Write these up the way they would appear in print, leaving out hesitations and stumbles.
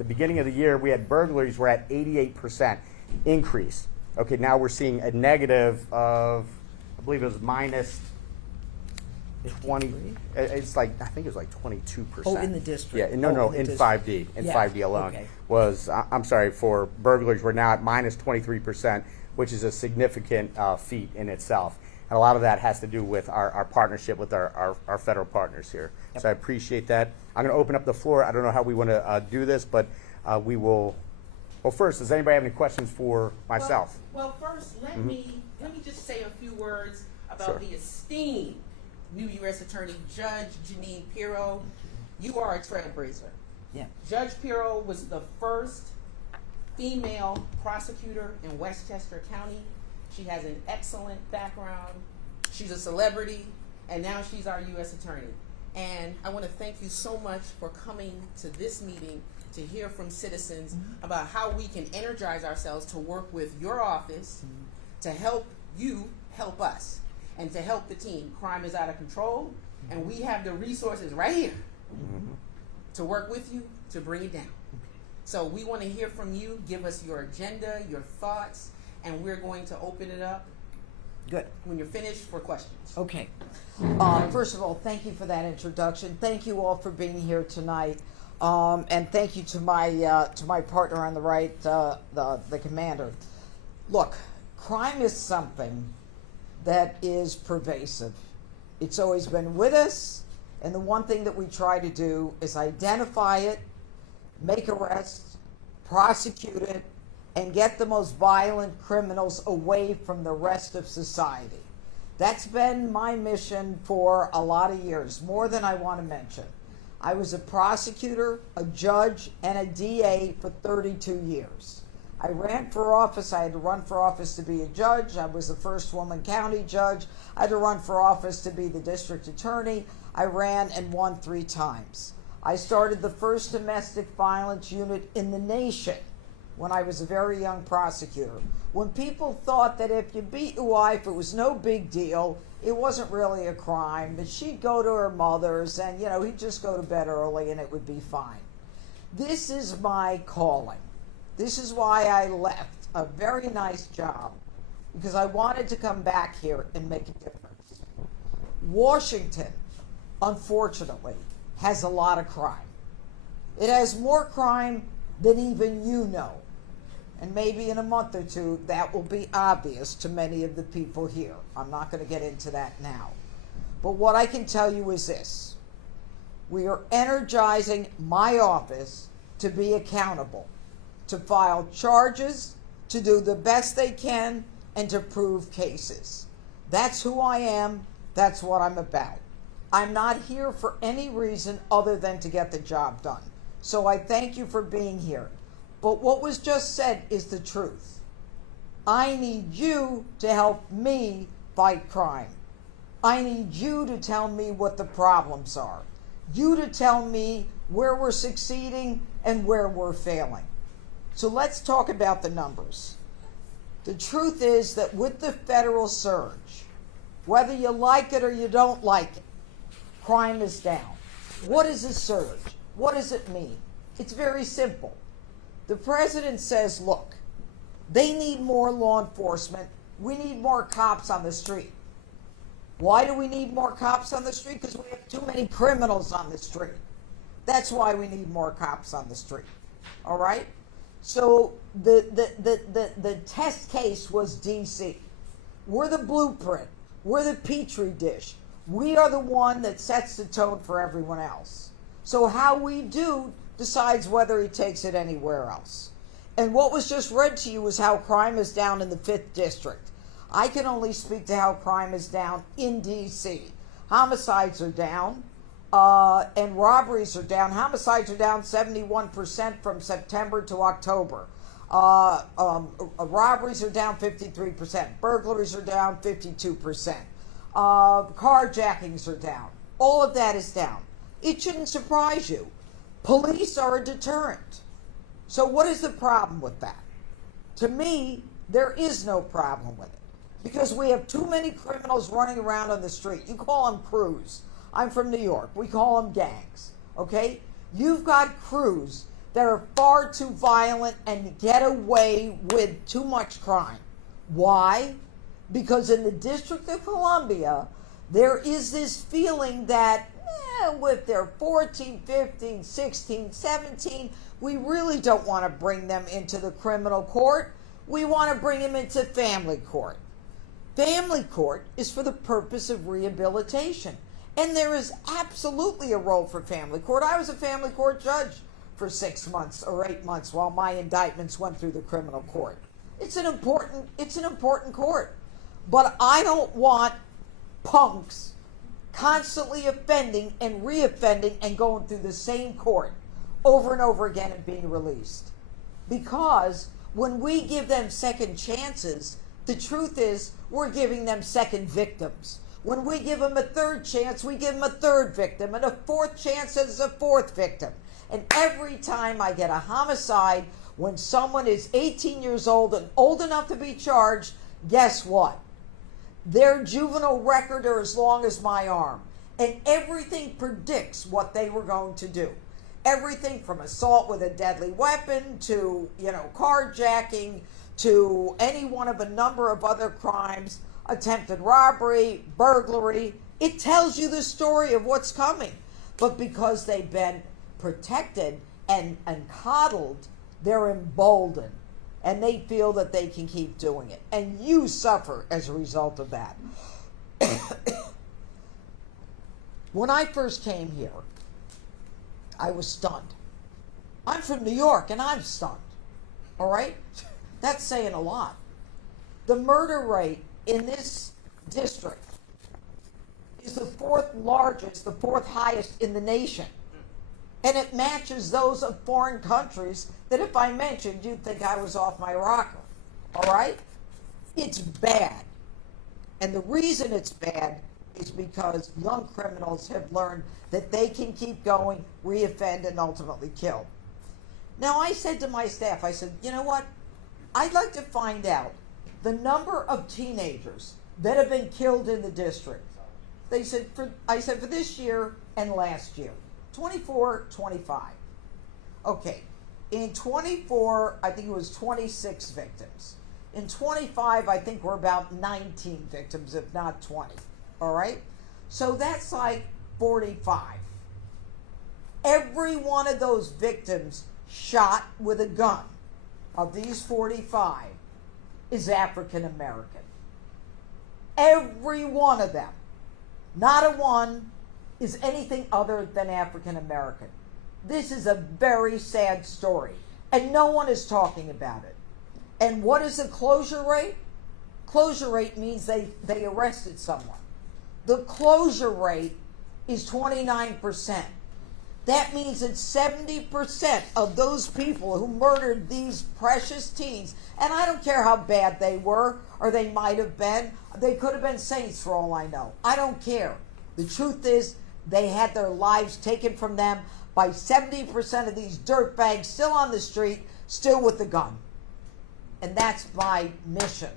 the beginning of the year, we had burglaries were at 88% increase. Okay, now we're seeing a negative of, I believe it was minus 20. It's like, I think it was like 22%. Oh, in the district. Yeah, no, in 5D, in 5D alone was, I'm sorry, for burglaries, we're now at minus 23%, which is a significant feat in itself. And a lot of that has to do with our partnership with our federal partners here. So I appreciate that. I'm going to open up the floor. I don't know how we want to do this, but we will. Well, first, does anybody have any questions for myself? Well, first, let me just say a few words about the esteemed new U.S. Attorney Judge Jeanine Pirro. You are a trailblazer. Yeah. Judge Pirro was the first female prosecutor in Westchester County. She has an excellent background. She's a celebrity, and now she's our U.S. Attorney. And I want to thank you so much for coming to this meeting to hear from citizens about how we can energize ourselves to work with your office to help you help us and to help the team. Crime is out of control, and we have the resources right here to work with you to bring it down. So we want to hear from you. Give us your agenda, your thoughts, and we're going to open it up when you're finished for questions. Okay. First of all, thank you for that introduction. Thank you all for being here tonight. And thank you to my partner on the right, the commander. Look, crime is something that is pervasive. It's always been with us, and the one thing that we try to do is identify it, make arrests, prosecute it, and get the most violent criminals away from the rest of society. That's been my mission for a lot of years, more than I want to mention. I was a prosecutor, a judge, and a DA for 32 years. I ran for office. I had to run for office to be a judge. I was the first woman county judge. I had to run for office to be the district attorney. I ran and won 3 times. I started the first domestic violence unit in the nation when I was a very young prosecutor. When people thought that if you beat your wife, it was no big deal, it wasn't really a crime, that she'd go to her mother's and, he'd just go to bed early and it would be fine. This is my calling. This is why I left a very nice job, because I wanted to come back here and make a difference. Washington, unfortunately, has a lot of crime. It has more crime than even you know. And maybe in a month or two, that will be obvious to many of the people here. I'm not going to get into that now. But what I can tell you is this. We are energizing my office to be accountable, to file charges, to do the best they can, and to prove cases. That's who I am. That's what I'm about. I'm not here for any reason other than to get the job done. So I thank you for being here. But what was just said is the truth. I need you to help me fight crime. I need you to tell me what the problems are. You to tell me where we're succeeding and where we're failing. So let's talk about the numbers. The truth is that with the federal surge, whether you like it or you don't like it, crime is down. What is a surge? What does it mean? It's very simple. The president says, look, they need more law enforcement. We need more cops on the street. Why do we need more cops on the street? Because we have too many criminals on the street. That's why we need more cops on the street. All right? So the test case was D.C. We're the blueprint. We're the petri dish. We are the one that sets the tone for everyone else. So how we do decides whether he takes it anywhere else. And what was just read to you was how crime is down in the 5th District. I can only speak to how crime is down in D.C. Homicides are down, and robberies are down. Homicides are down 71% from September to October. Robberies are down 53%. Burglaries are down 52%. Carjackings are down. All of that is down. It shouldn't surprise you. Police are a deterrent. So what is the problem with that? To me, there is no problem with it, because we have too many criminals running around on the street. You call them crews. I'm from New York. We call them gangs, okay? You've got crews that are far too violent and get away with too much crime. Why? Because in the District of Columbia, there is this feeling that if they're 14, 15, 16, 17, we really don't want to bring them into the criminal court. We want to bring them into family court. Family court is for the purpose of rehabilitation. And there is absolutely a role for family court. I was a family court judge for 6 months or 8 months while my indictments went through the criminal court. It's an important court. But I don't want punks constantly offending and reoffending and going through the same court over and over again and being released. Because when we give them second chances, the truth is we're giving them second victims. When we give them a third chance, we give them a third victim, and a fourth chance is a fourth victim. And every time I get a homicide when someone is 18 years old and old enough to be charged, guess what? Their juvenile record are as long as my arm, and everything predicts what they were going to do. Everything from assault with a deadly weapon to, carjacking to any one of a number of other crimes, attempted robbery, burglary. It tells you the story of what's coming. But because they've been protected and coddled, they're emboldened. And they feel that they can keep doing it. And you suffer as a result of that. When I first came here, I was stunned. I'm from New York and I'm stunned. All right? That's saying a lot. The murder rate in this district is the fourth largest, the fourth highest in the nation. And it matches those of foreign countries that if I mentioned, you'd think I was off my rocker. All right? It's bad. And the reason it's bad is because young criminals have learned that they can keep going, reoffend, and ultimately kill. Now, I said to my staff, I said, you know what? I'd like to find out the number of teenagers that have been killed in the district. I said for this year and last year. 24, 25. Okay, in 24, I think it was 26 victims. In 25, I think we're about 19 victims, if not 20. All right? So that's like 45. Every one of those victims shot with a gun of these 45 is African American. Every one of them. Not a one is anything other than African American. This is a very sad story, and no one is talking about it. And what is the closure rate? Closure rate means they arrested someone. The closure rate is 29%. That means that 70% of those people who murdered these precious teens, and I don't care how bad they were, or they might have been, they could have been saints for all I know. I don't care. The truth is, they had their lives taken from them by 70% of these dirtbags still on the street, still with the gun. And that's my mission.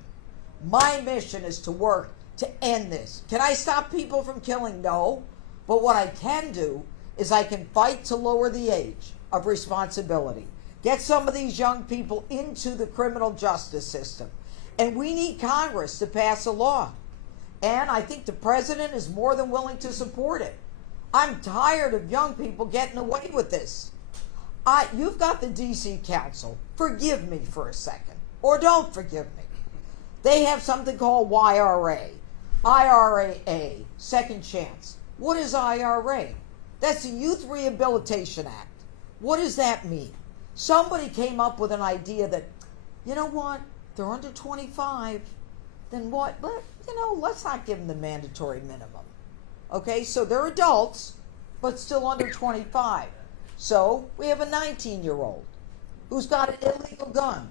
My mission is to work to end this. Can I stop people from killing? No. But what I can do is I can fight to lower the age of responsibility. Get some of these young people into the criminal justice system. And we need Congress to pass a law. And I think the president is more than willing to support it. I'm tired of young people getting away with this. You've got the DC Council. Forgive me for a second. Or don't forgive me. They have something called YRA. IRA, Second Chance. What is IRA? That's the Youth Rehabilitation Act. What does that mean? Somebody came up with an idea that, you know what, they're under 25, then what? Let's not give them the mandatory minimum. Okay, so they're adults, but still under 25. So we have a 19-year-old who's got an illegal gun.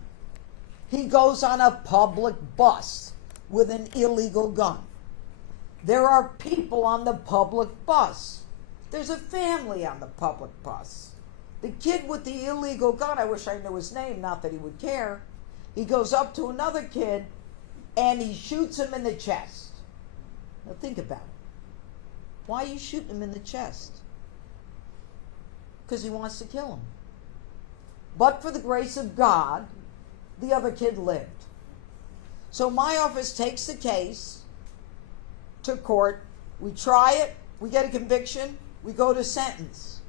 He goes on a public bus with an illegal gun. There are people on the public bus. There's a family on the public bus. The kid with the illegal gun, I wish I knew his name, not that he would care. He goes up to another kid and he shoots him in the chest. Now think about it. Why are you shooting him in the chest? Because he wants to kill him. But for the grace of God, the other kid lived. So my office takes the case to court. We try it. We get a conviction. We go to sentence.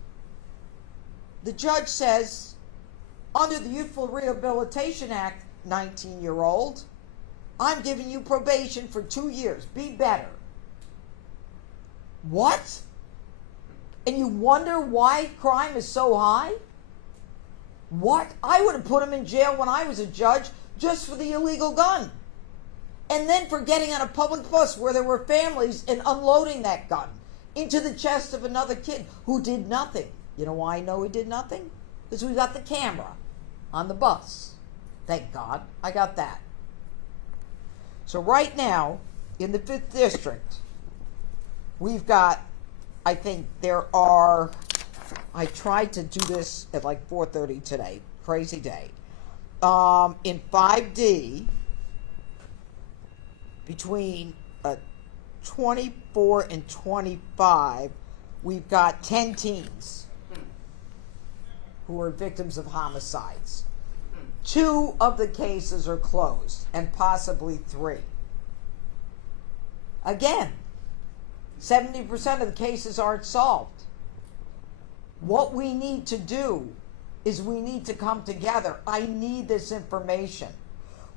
The judge says, under the Youthful Rehabilitation Act, 19-year-old, I'm giving you probation for 2 years. Be better. What? And you wonder why crime is so high? What? I would have put him in jail when I was a judge just for the illegal gun. And then for getting on a public bus where there were families and unloading that gun into the chest of another kid who did nothing. You know why I know he did nothing? Because we got the camera on the bus. Thank God I got that. So right now, in the 5th District, we've got, I think there are, I tried to do this at like 4:30 today, crazy day. In 5D, between 24 and 25, we've got 10 teens who are victims of homicides. 2 of the cases are closed, and possibly 3. Again, 70% of the cases aren't solved. What we need to do is we need to come together. I need this information.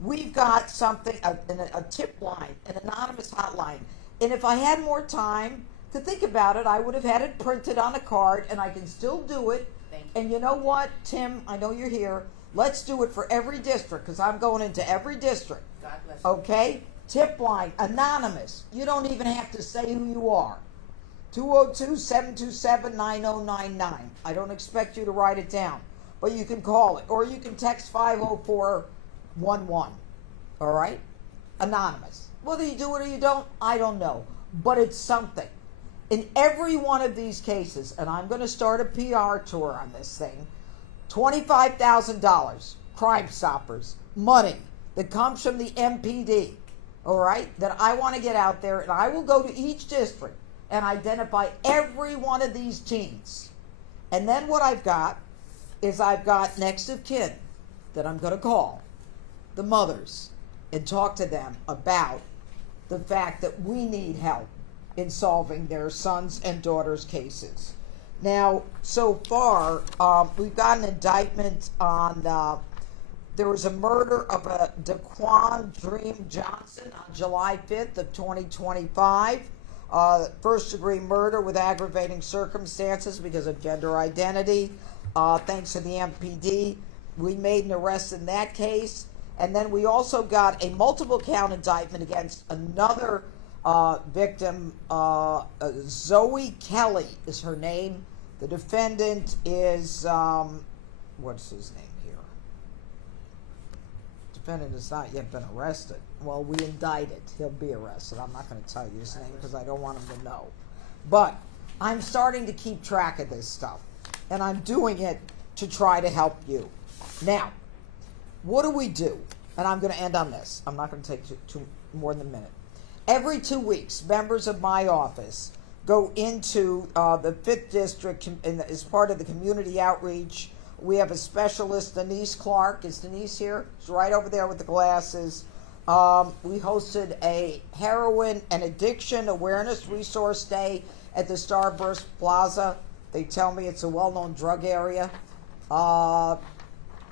We've got something, a tip line, an anonymous hotline. And if I had more time to think about it, I would have had it printed on a card, and I can still do it. Thank you. And you know what, Tim, I know you're here. Let's do it for every district, because I'm going into every district. God bless you. Okay? Tip line, anonymous. You don't even have to say who you are. 202-727-9099. I don't expect you to write it down, but you can call it, or you can text 50411. All right? Anonymous. Whether you do it or you don't, I don't know, but it's something. In every one of these cases, and I'm going to start a PR tour on this thing, $25,000, Crime Stoppers, money that comes from the MPD, all right, that I want to get out there, and I will go to each district and identify every one of these teens. And then what I've got is I've got next of kin that I'm going to call, the mothers, and talk to them about the fact that we need help in solving their sons and daughters' cases. Now, so far, we've got an indictment on, there was a murder of a Daquan Dream Johnson on July 5th of 2025. First-degree murder with aggravating circumstances because of gender identity. Thanks to the MPD, we made an arrest in that case. And then we also got a multiple count indictment against another victim, Zoe Kelly is her name. The defendant is, what's his name here? Defendant has not yet been arrested. Well, we indicted. He'll be arrested. I'm not going to tell you his name because I don't want him to know. But I'm starting to keep track of this stuff, and I'm doing it to try to help you. Now, what do we do? And I'm going to end on this. I'm not going to take more than a minute. Every 2 weeks, members of my office go into the 5th District as part of the community outreach. We have a specialist, Denise Clark. Is Denise here? She's right over there with the glasses. We hosted a heroin and addiction awareness resource day at the Starburst Plaza. They tell me it's a well-known drug area. I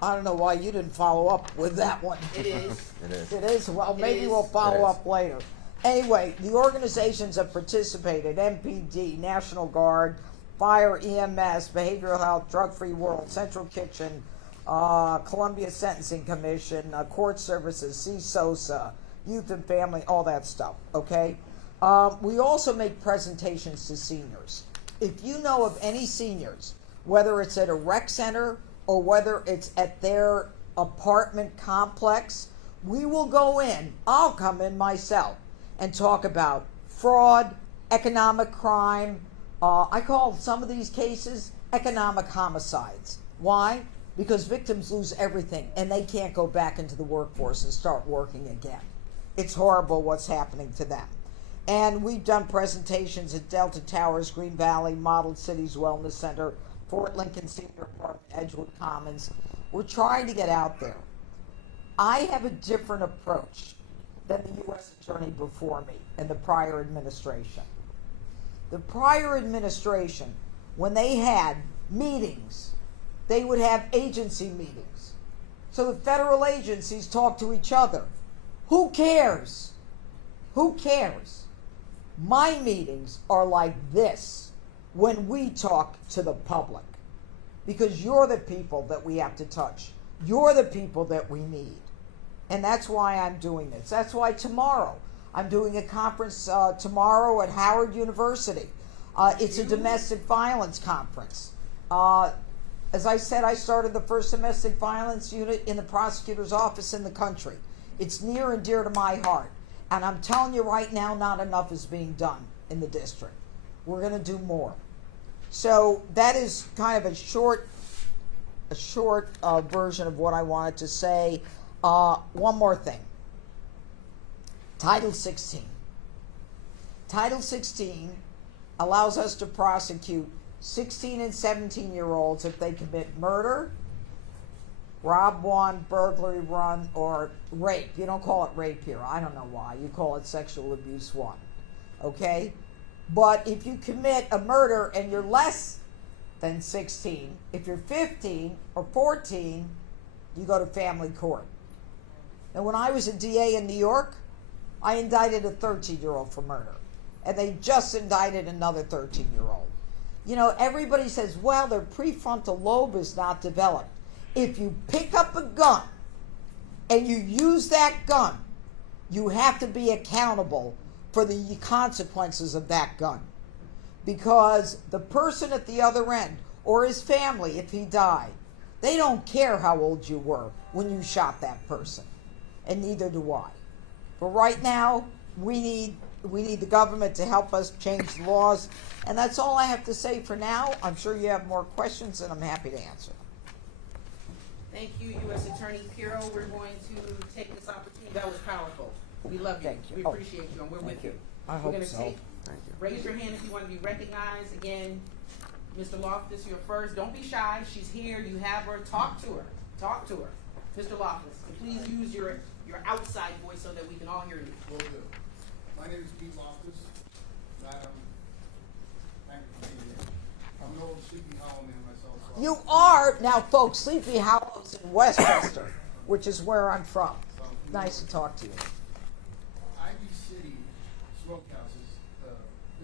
don't know why you didn't follow up with that one. It is. It is. It is? Well, maybe is. we'll follow up later. Anyway, the organizations have participated: MPD, National Guard, Fire, EMS, Behavioral Health, Drug Free World, Central Kitchen, Columbia Sentencing Commission, Court Services, CSOSA, Youth and Family, all that stuff, okay? We also make presentations to seniors. If you know of any seniors, whether it's at a rec center or whether it's at their apartment complex, we will go in, I'll come in myself, and talk about fraud, economic crime. I call some of these cases economic homicides. Why? Because victims lose everything and they can't go back into the workforce and start working again. It's horrible what's happening to them. And we've done presentations at Delta Towers, Green Valley, Model Cities Wellness Center, Fort Lincoln Senior Apartment, Edgewood Commons. We're trying to get out there. I have a different approach than the U.S. Attorney before me and the prior administration. The prior administration, when they had meetings, they would have agency meetings. So the federal agencies talk to each other. Who cares? Who cares? My meetings are like this when we talk to the public, because you're the people that we have to touch. You're the people that we need. And that's why I'm doing this. That's why tomorrow I'm doing a conference tomorrow at Howard University. It's a domestic violence conference. As I said, I started the first domestic violence unit in the prosecutor's office in the country. It's near and dear to my heart. And I'm telling you right now, not enough is being done in the district. We're going to do more. So that is kind of a short version of what I wanted to say. One more thing. Title 16. Title 16 allows us to prosecute 16 and 17-year-olds if they commit murder, rob one, burglary one, or rape. You don't call it rape here. I don't know why. You call it sexual abuse one. Okay? But if you commit a murder and you're less than 16, if you're 15 or 14, you go to family court. And when I was a DA in New York, I indicted a 13-year-old for murder. And they just indicted another 13-year-old. You know, everybody says, well, their prefrontal lobe is not developed. If you pick up a gun and you use that gun, you have to be accountable for the consequences of that gun. Because the person at the other end, or his family if he died, they don't care how old you were when you shot that person. And neither do I. But right now, we need the government to help us change the laws. And that's all I have to say for now. I'm sure you have more questions, and I'm happy to answer. Thank you, U.S. Attorney Pirro. We're going to take this opportunity. That was powerful. We love you. Thank you. We Oh, appreciate you, and we're with you. I We're hope gonna so. take, raise your hand if you want to be recognized. Again, Mr. Loftus, you're first. Don't be shy. She's here. You have her. Talk to her. Talk to her. Mr. Loftus, and please use your outside voice so that we can all hear you. Will do. My name is Pete Loftus. Madam, thank you for being here. I'm an old Sleepy Hollow man myself. So You are, now folks, Sleepy Hollow's in Westchester, which is where I'm from. Nice to talk to you. Ivy City Smokehouse is the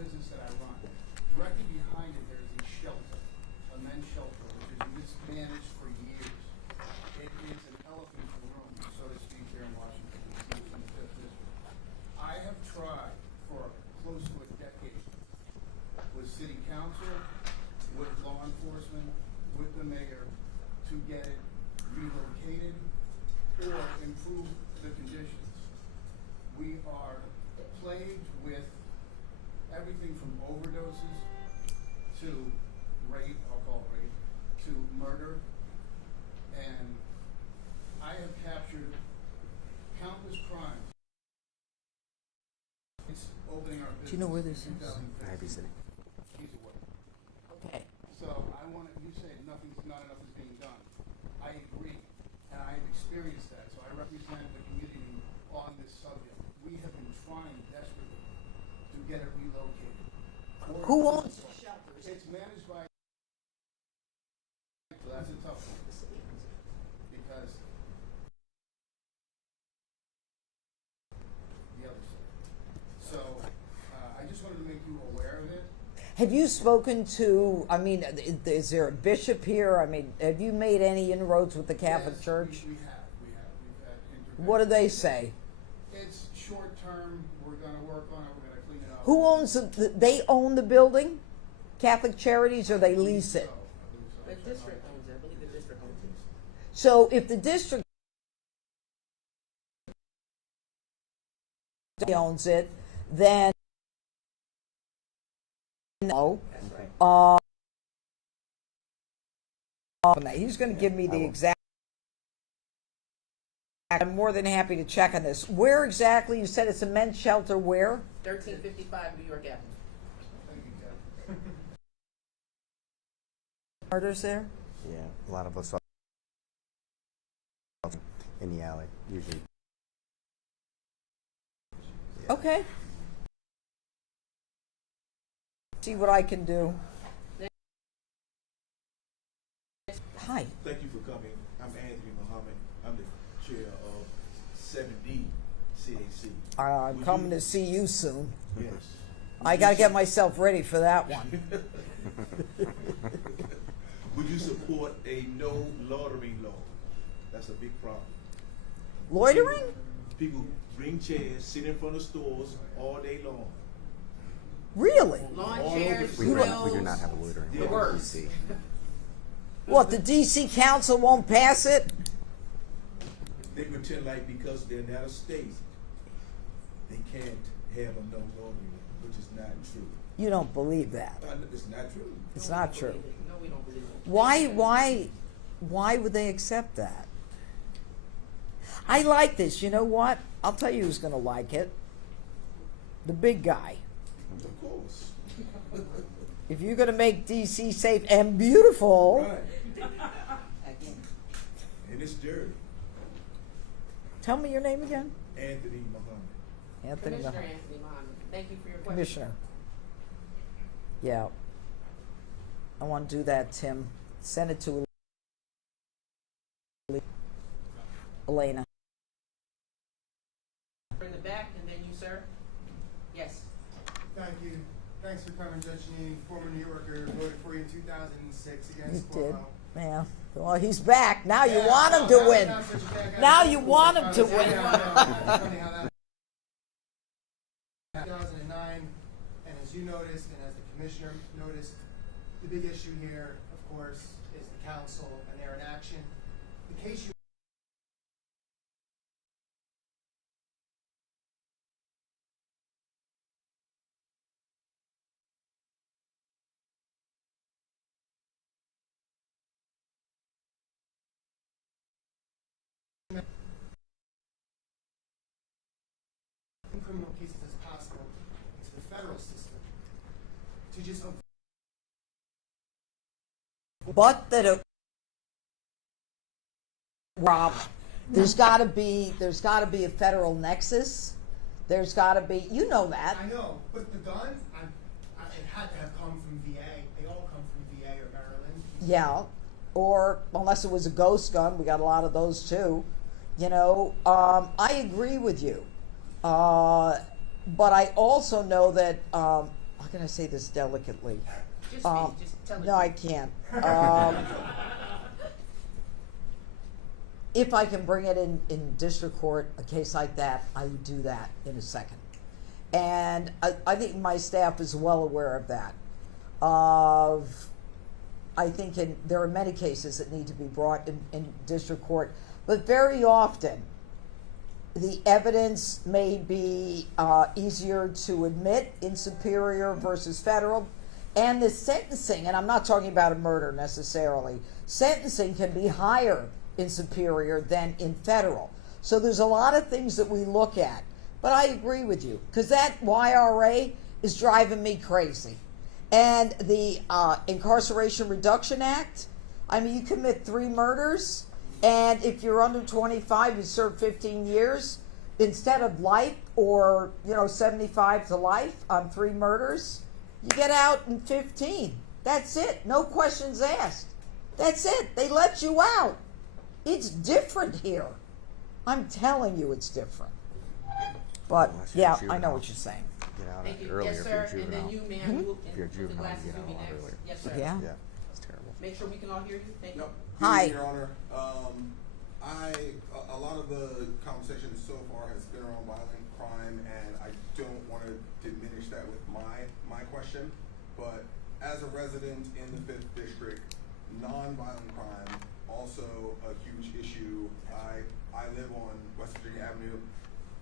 business that I run. Directly behind it, there's a shelter, a men's shelter, which is mismanaged for years. It is an elephant in the room, so to speak, here in Washington, D.C., in the 5th District. I have tried for close to a decade with city council, with law enforcement, with the mayor, to get it relocated or improve the conditions. We are plagued with everything from overdoses to rape, I'll call it rape, to murder. And I have captured countless crimes. It's opening our business. Do you know where this is? Ivy City. He's away. Okay. So I want to, you say not enough is being done. I agree, and I have experienced that, so I represent the community on this subject. We have been trying desperately to get it relocated. Who owns the shelters? It's managed by, so that's a tough one, because the other side. So, I just wanted to make you aware of it. Have you spoken to, I mean, is there a bishop here? I mean, have you made any inroads with the Catholic Yes, Church? We've had intervention. What do they say? It's short term, we're gonna work on it, we're gonna clean it up. Who owns they own the building? Catholic Charities, or they lease it? The district owns it. I believe the district owns it. So if the district owns it, then no. He's going to give me the exact. I'm more than happy to check on this. Where exactly? You said it's a men's shelter. Where? 1355 New York Avenue. Thank you, Deb. Murders there? Yeah, a lot of us in the alley, usually. Okay. See what I can do. Hi. Thank you for coming. I'm Anthony Muhammad. I'm the chair of 7D CAC. I'm Would coming you- to see you soon. Yes. I got to get myself ready for that one. Would you support a no loitering law? That's a big problem. Loitering? People bring chairs, sit in front of stores all day long. Really? Lawn All chairs, over We, the grills. do not have a loitering Yeah. law in DC. What, the DC Council won't pass it? They pretend like because they're not a state, they can't have a no loitering law, which is not true. You don't believe that. It's not true. It's not true. No, we don't believe it. Why would they accept that? I like this. You know what? I'll tell you who's going to like it. The big guy. Of course. If you're going to make DC safe and beautiful, Right. Again. And it's dirty. tell me your name again. Anthony Muhammad. Anthony Commissioner Muhammad. Anthony Muhammad, thank you for your question. Commissioner. Yeah. I want to do that, Tim. Send it to Elena. In the back, and then you, sir. Yes. Thank you. Thanks for coming, Judge Jeanine, former New Yorker, voted for you in 2006 You against did. Cuomo. Yeah. Well, he's back. Now you Yeah, want him no, to that was win. not such a bad guy. Now you want him to Yeah, win. yeah, no, it's funny how that 2009, and as you noticed, and as the commissioner noticed, the big issue here, of course, is the council and their inaction. The case you criminal cases as possible to the federal system to just But that it, Rob, there's got to be a federal nexus. There's got to be, you know that. I know, but the gun, it had to have come from VA. They all come from VA or Maryland. Yeah, or unless it was a ghost gun, we got a lot of those too. You know, I agree with you, but I also know that. How can I say this delicately? Just speak. Just tell it. No, I can't. If I can bring it in district court, a case like that, I would do that in a second. And I think my staff is well aware of that. I think there are many cases that need to be brought in district court, but very often the evidence may be easier to admit in superior versus federal. And the sentencing, and I'm not talking about a murder necessarily, sentencing can be higher in superior than in federal. So there's a lot of things that we look at. But I agree with you, because that YRA is driving me crazy. And the Incarceration Reduction Act, I mean, you commit 3 murders, and if you're under 25, you serve 15 years instead of life or, 75 to life on 3 murders. You get out in 15. That's it. No questions asked. That's it. They let you out. It's different here. I'm telling you it's different. But, Unless you're yeah, a I know juvenile. what you're saying. Get out Thank you. earlier Yes, if you're a sir. And then juvenile. you, ma'am, you will, If you're a and the juvenile, glasses you get will be out a lot next. earlier. Yes, sir. Yeah. Yeah, it's terrible. Make sure we can all hear you. Thank you. Yep. Hi. Your Honor, a lot of the conversation so far has been around violent crime, and I don't want to diminish that with my question, but as a resident in the 5th District, non-violent crime, also a huge issue. I live on West Virginia Avenue,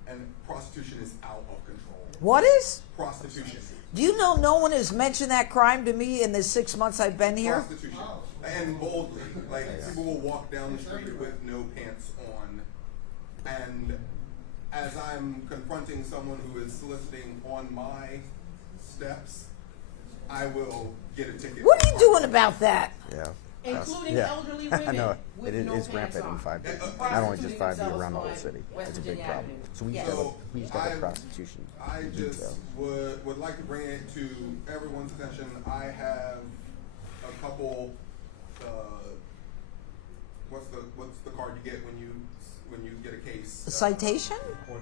and prostitution is out of control. What is? Prostitution. Do you know no one has mentioned that crime to me in the 6 months I've been here? Prostitution. And boldly. Like, people will walk down the street with no pants on. And as I'm confronting someone who is soliciting on my steps, I will get a ticket. What are you doing about that? Yeah. including Yeah. elderly I women know with it no is pants rampant in on. 5D. Prostituting Not only just 5D, themselves around the whole on city. West It's a big Virginia problem. Avenue. So we Yes. used to have a I- prostitution I just detail. would like to bring it to everyone's attention. I have a couple. What's the card you get when you get a case? A citation?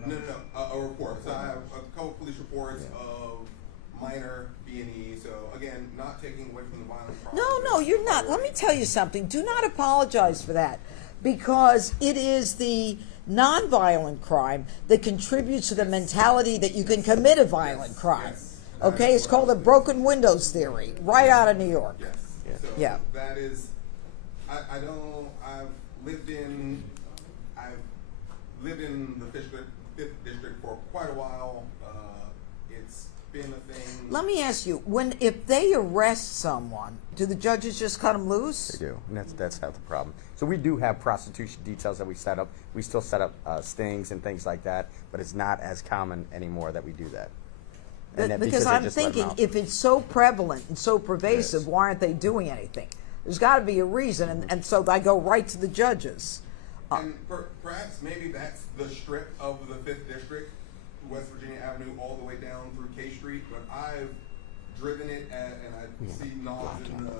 No, a report. So I have a couple police reports of minor B&E. So again, not taking away from the violent crime. No, you're not. Let me tell you something. Do not apologize for that, because it is the nonviolent crime that contributes to the mentality that you can commit a violent crime. Yes. Okay, it's called the broken windows theory, right out of New York. Yes. Yeah. So Yeah. that is, I've lived in the fifth district for quite a while. It's been a thing. Let me ask you: if they arrest someone, do the judges just cut them loose? They do, and that's half the problem. So we do have prostitution details that we set up. We still set up stings and things like that, but it's not as common anymore that we do that. And that Because they I'm just let 'em thinking, out. if it's so prevalent and so pervasive, Yes. why aren't they doing anything? There's got to be a reason, and so I go right to the judges. And perhaps maybe that's the strip of the 5th District, West Virginia Avenue, all the way down through K Street. But I've driven it, and I see nods in the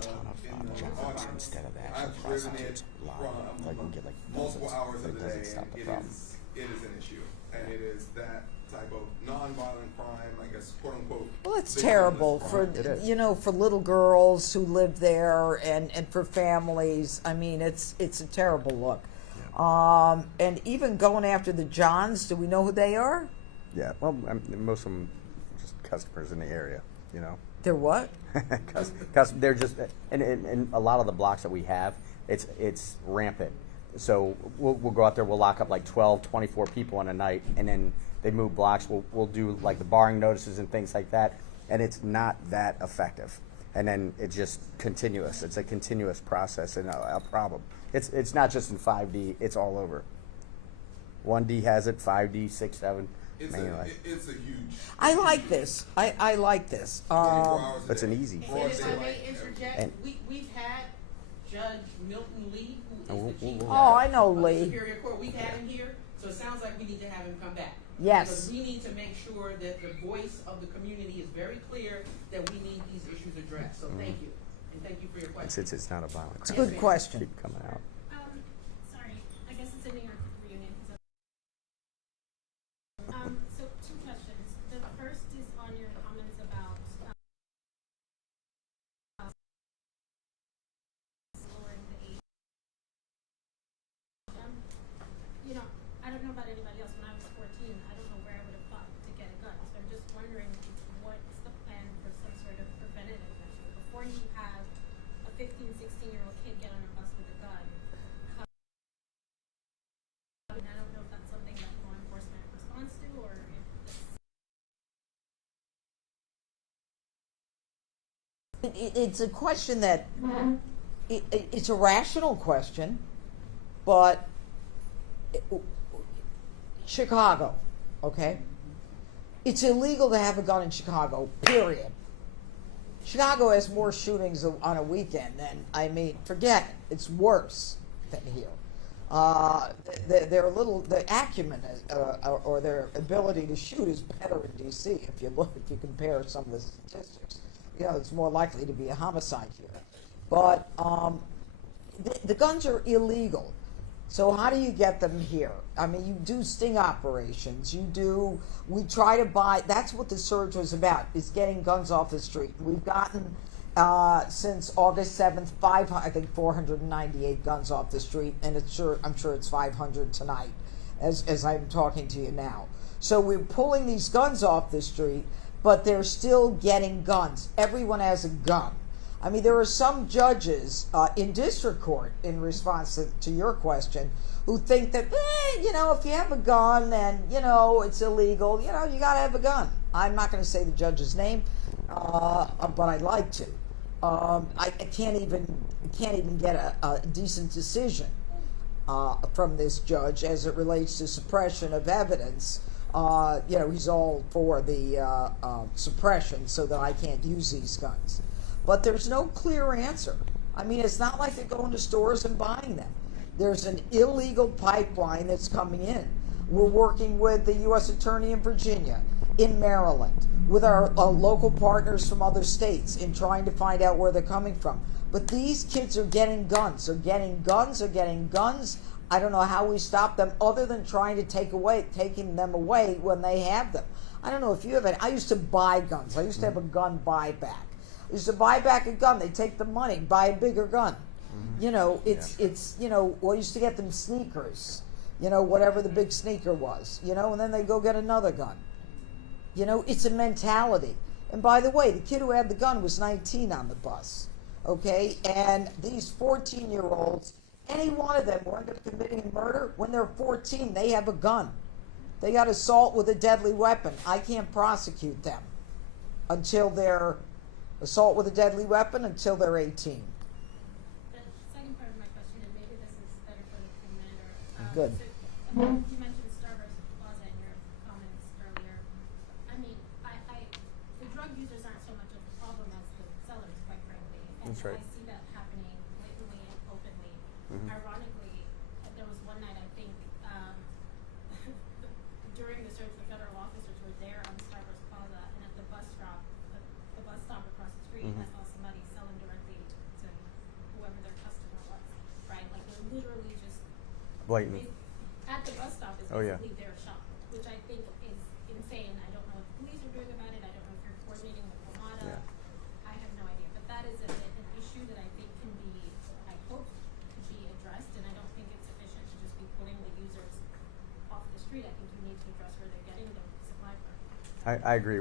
audience. Instead of that, I've driven it like we get like multiple nuisance, hours but of it the doesn't day, stop and the it problem. is an issue, and it is that type of non-violent crime, I guess, quote unquote. Well, it's victimless terrible crime. for It is. for little girls who live there, and for families. I mean, it's a terrible look. And even going after the Johns, do we know who they are? Yeah, well, most of them just customers in the area, you know. They're what? They're just, and a lot of the blocks that we have, it's rampant. So we'll go out there, we'll lock up like 12, 24 people in a night, and then they move blocks. We'll do like the barring notices and things like that, and it's not that effective. And then it's just continuous. It's a continuous process and a problem. It's not just in 5D, it's all over. 1D has it, 5D, 6, 7. It's Anyway. a huge. I like this. I like this. 24 hours a It's day. an easy. Broad And if I daylight, may interject, And- we've had Judge Milton Lee, who Oh, is the chief we'll- Oh, I know of the Lee. Superior Court. We've had him here, so it sounds like we need to have him come back. Yes. Because we need to make sure that the voice of the community is very clear that we need these issues addressed. So thank you, and thank you for your question. It's not a violent It's a crime. good question. Keep coming out. Sorry, I guess it's a New York reunion. So two questions. The first is on your comments about lowering the age. I don't know about anybody else. When I was 14, I don't know where I would have thought to get a gun. So I'm just wondering, what's the plan for some sort of preventative measure before you have a 15, 16-year-old kid get on a bus with a gun? I don't know if that's something that law enforcement responds to, or if It's a question that it's a rational question, but Chicago, okay? It's illegal to have a gun in Chicago, period. Chicago has more shootings on a weekend than, forget it. It's worse than here. The acumen or their ability to shoot is better in D.C. if you compare some of the statistics. It's more likely to be a homicide here. But the guns are illegal. So how do you get them here? I mean, you do sting operations. We try to buy, that's what the surge was about, is getting guns off the street. We've gotten, since August 7th, 498 guns off the street, and I'm sure it's 500 tonight, as I'm talking to you now. So we're pulling these guns off the street, but they're still getting guns. Everyone has a gun. I mean, there are some judges in district court, in response to your question, who think that, if you have a gun and, it's illegal, you got to have a gun. I'm not going to say the judge's name, but I'd like to. I can't even get a decent decision from this judge as it relates to suppression of evidence. He's all for the suppression so that I can't use these guns. But there's no clear answer. I mean, it's not like they're going to stores and buying them. There's an illegal pipeline that's coming in. We're working with the U.S. Attorney in Virginia, in Maryland, with our local partners from other states in trying to find out where they're coming from. But these kids are getting guns. They're getting guns. They're getting guns. I don't know how we stop them other than trying to taking them away when they have them. I don't know if you have it. I used to buy guns. I used to have a gun buyback. I used to buy back a gun. They take the money, buy a bigger gun. You know, it's you know, well, I used to get them sneakers, you know, whatever the big sneaker was, you know, and then they go get another gun. You know, it's a mentality. And by the way, the kid who had the gun was 19 on the bus, okay? And these 14-year-olds, any one of them will end up committing a murder. When they're 14, they have a gun. They got assault with a deadly weapon. I can't prosecute them until they're assault with a deadly weapon until they're 18. The second part of my question, and maybe this is better for the commander. Good. So, you mentioned Starbucks Plaza in your comments earlier. I mean, the drug users aren't so much of a problem as the sellers, quite frankly. And That's right. I see that happening blatantly and openly. Ironically, there was one night, I think, during the search, the federal officers were there on Starbucks Plaza, and at the bus stop across the street, I saw somebody selling directly to whoever their customer was, right? Like, they're literally just Blatant. at the bus stop is Oh, yeah. basically their shop, which I think is insane. I don't know what the police are doing about it. I don't know if you're coordinating with Ramada. Yeah. I have no idea. But that is an issue that I think can be, I hope, could be addressed, and I don't think it's sufficient to just be putting the users off the street. I think you need to address where they're getting their supply from. I agree.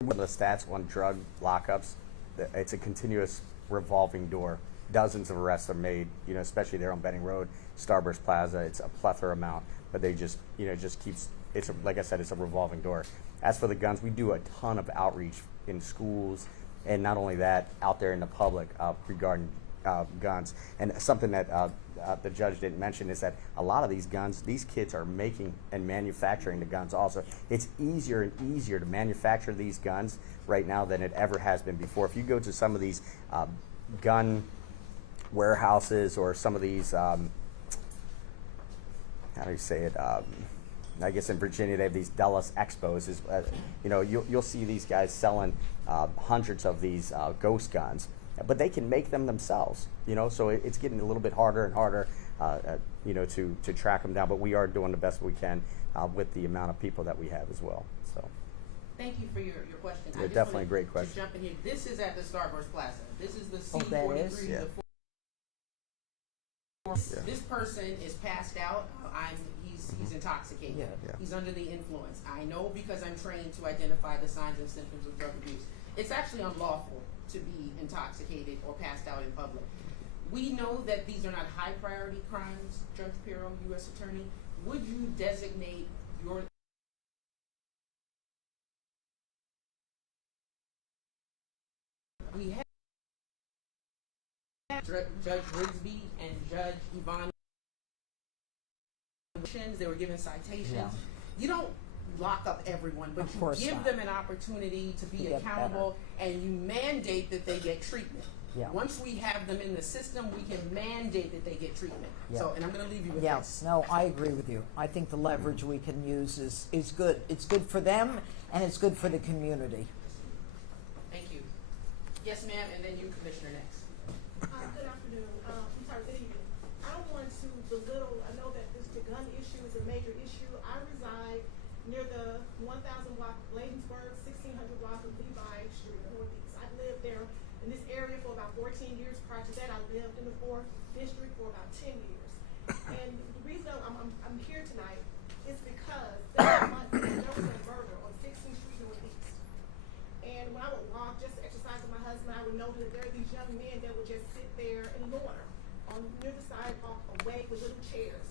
The stats on drug lockups, it's a continuous revolving door. Dozens of arrests are made, you know, especially there on Benning Road, Starburst Plaza. It's a plethora amount, but they just, you know, just keeps. It's like I said, it's a revolving door. As for the guns, we do a ton of outreach in schools, and not only that, out there in the public regarding guns. And something that the judge didn't mention is that a lot of these guns, these kids are making and manufacturing the guns also. It's easier and easier to manufacture these guns right now than it ever has been before. If you go to some of these gun warehouses or some of these, how do you say it? I guess in Virginia they have these Dallas Expos. You know, you'll see these guys selling hundreds of these ghost guns, but they can make them themselves. You know, so it's getting a little bit harder and harder, you know, to track them down. But we are doing the best we can with the amount of people that we have as well. So. Thank you for your question. Yeah, I just definitely wanted a great to question. jump in here. This is at the Starburst Plaza. This is the Oh, that is? C43. Yeah. This person is passed out. He's intoxicated. Yeah. He's under the influence. I know because I'm trained to identify the signs and symptoms of drug abuse. It's actually unlawful to be intoxicated or passed out in public. We know that these are not high priority crimes, Judge Pirro, U.S. Attorney. Would you designate your we have Judge Rigsby and Judge Yvonne. They were given citations. Yeah. You don't lock up everyone, but Of you course give not. them an opportunity to be To get accountable, and you mandate that they get treatment. Yeah. Once we have them in the system, we can mandate that they get treatment. Yeah. So, and I'm going to leave you with Yes, this. no, I agree with you. I think the leverage we can use is good. It's good for them, and it's good for the community. Thank you. Yes, ma'am, and then you, Commissioner, next. Good afternoon. I'm sorry, good evening. I don't want to belittle, I know that the gun issue is a major issue. I reside near the 1000 block of Bladensburg, 1600 block of Levi Street, Northeast. I've lived there in this area for about 14 years. Prior to that, I lived in the 4th District for about 10 years. And the reason I'm here tonight is because there was a murder on 16th Street Northeast. And when I would walk, just to exercise with my husband, I would notice that there are these young men that would just sit there and loiter near the sidewalk away with little chairs.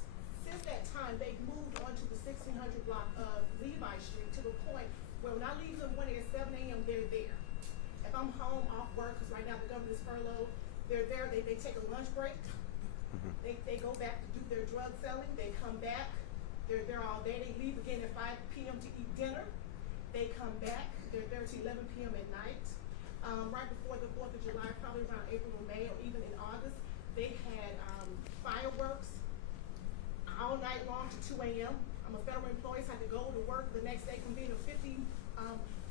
Since that time, they've moved onto the 1600 block of Levi Street to the point where when I leave in the morning at 7 a.m., they're there. If I'm home off work, because right now the government is furloughed, they're there, they take a lunch break. They go back to do their drug selling, they come back, they're there all day, they leave again at 5 p.m. to eat dinner. They come back, they're there till 11 p.m. at night. right before the 4th of July, probably around April or May, or even in August, they had fireworks all night long to 2 a.m. I'm a federal employee, so I had to go to work the next day, convene a 50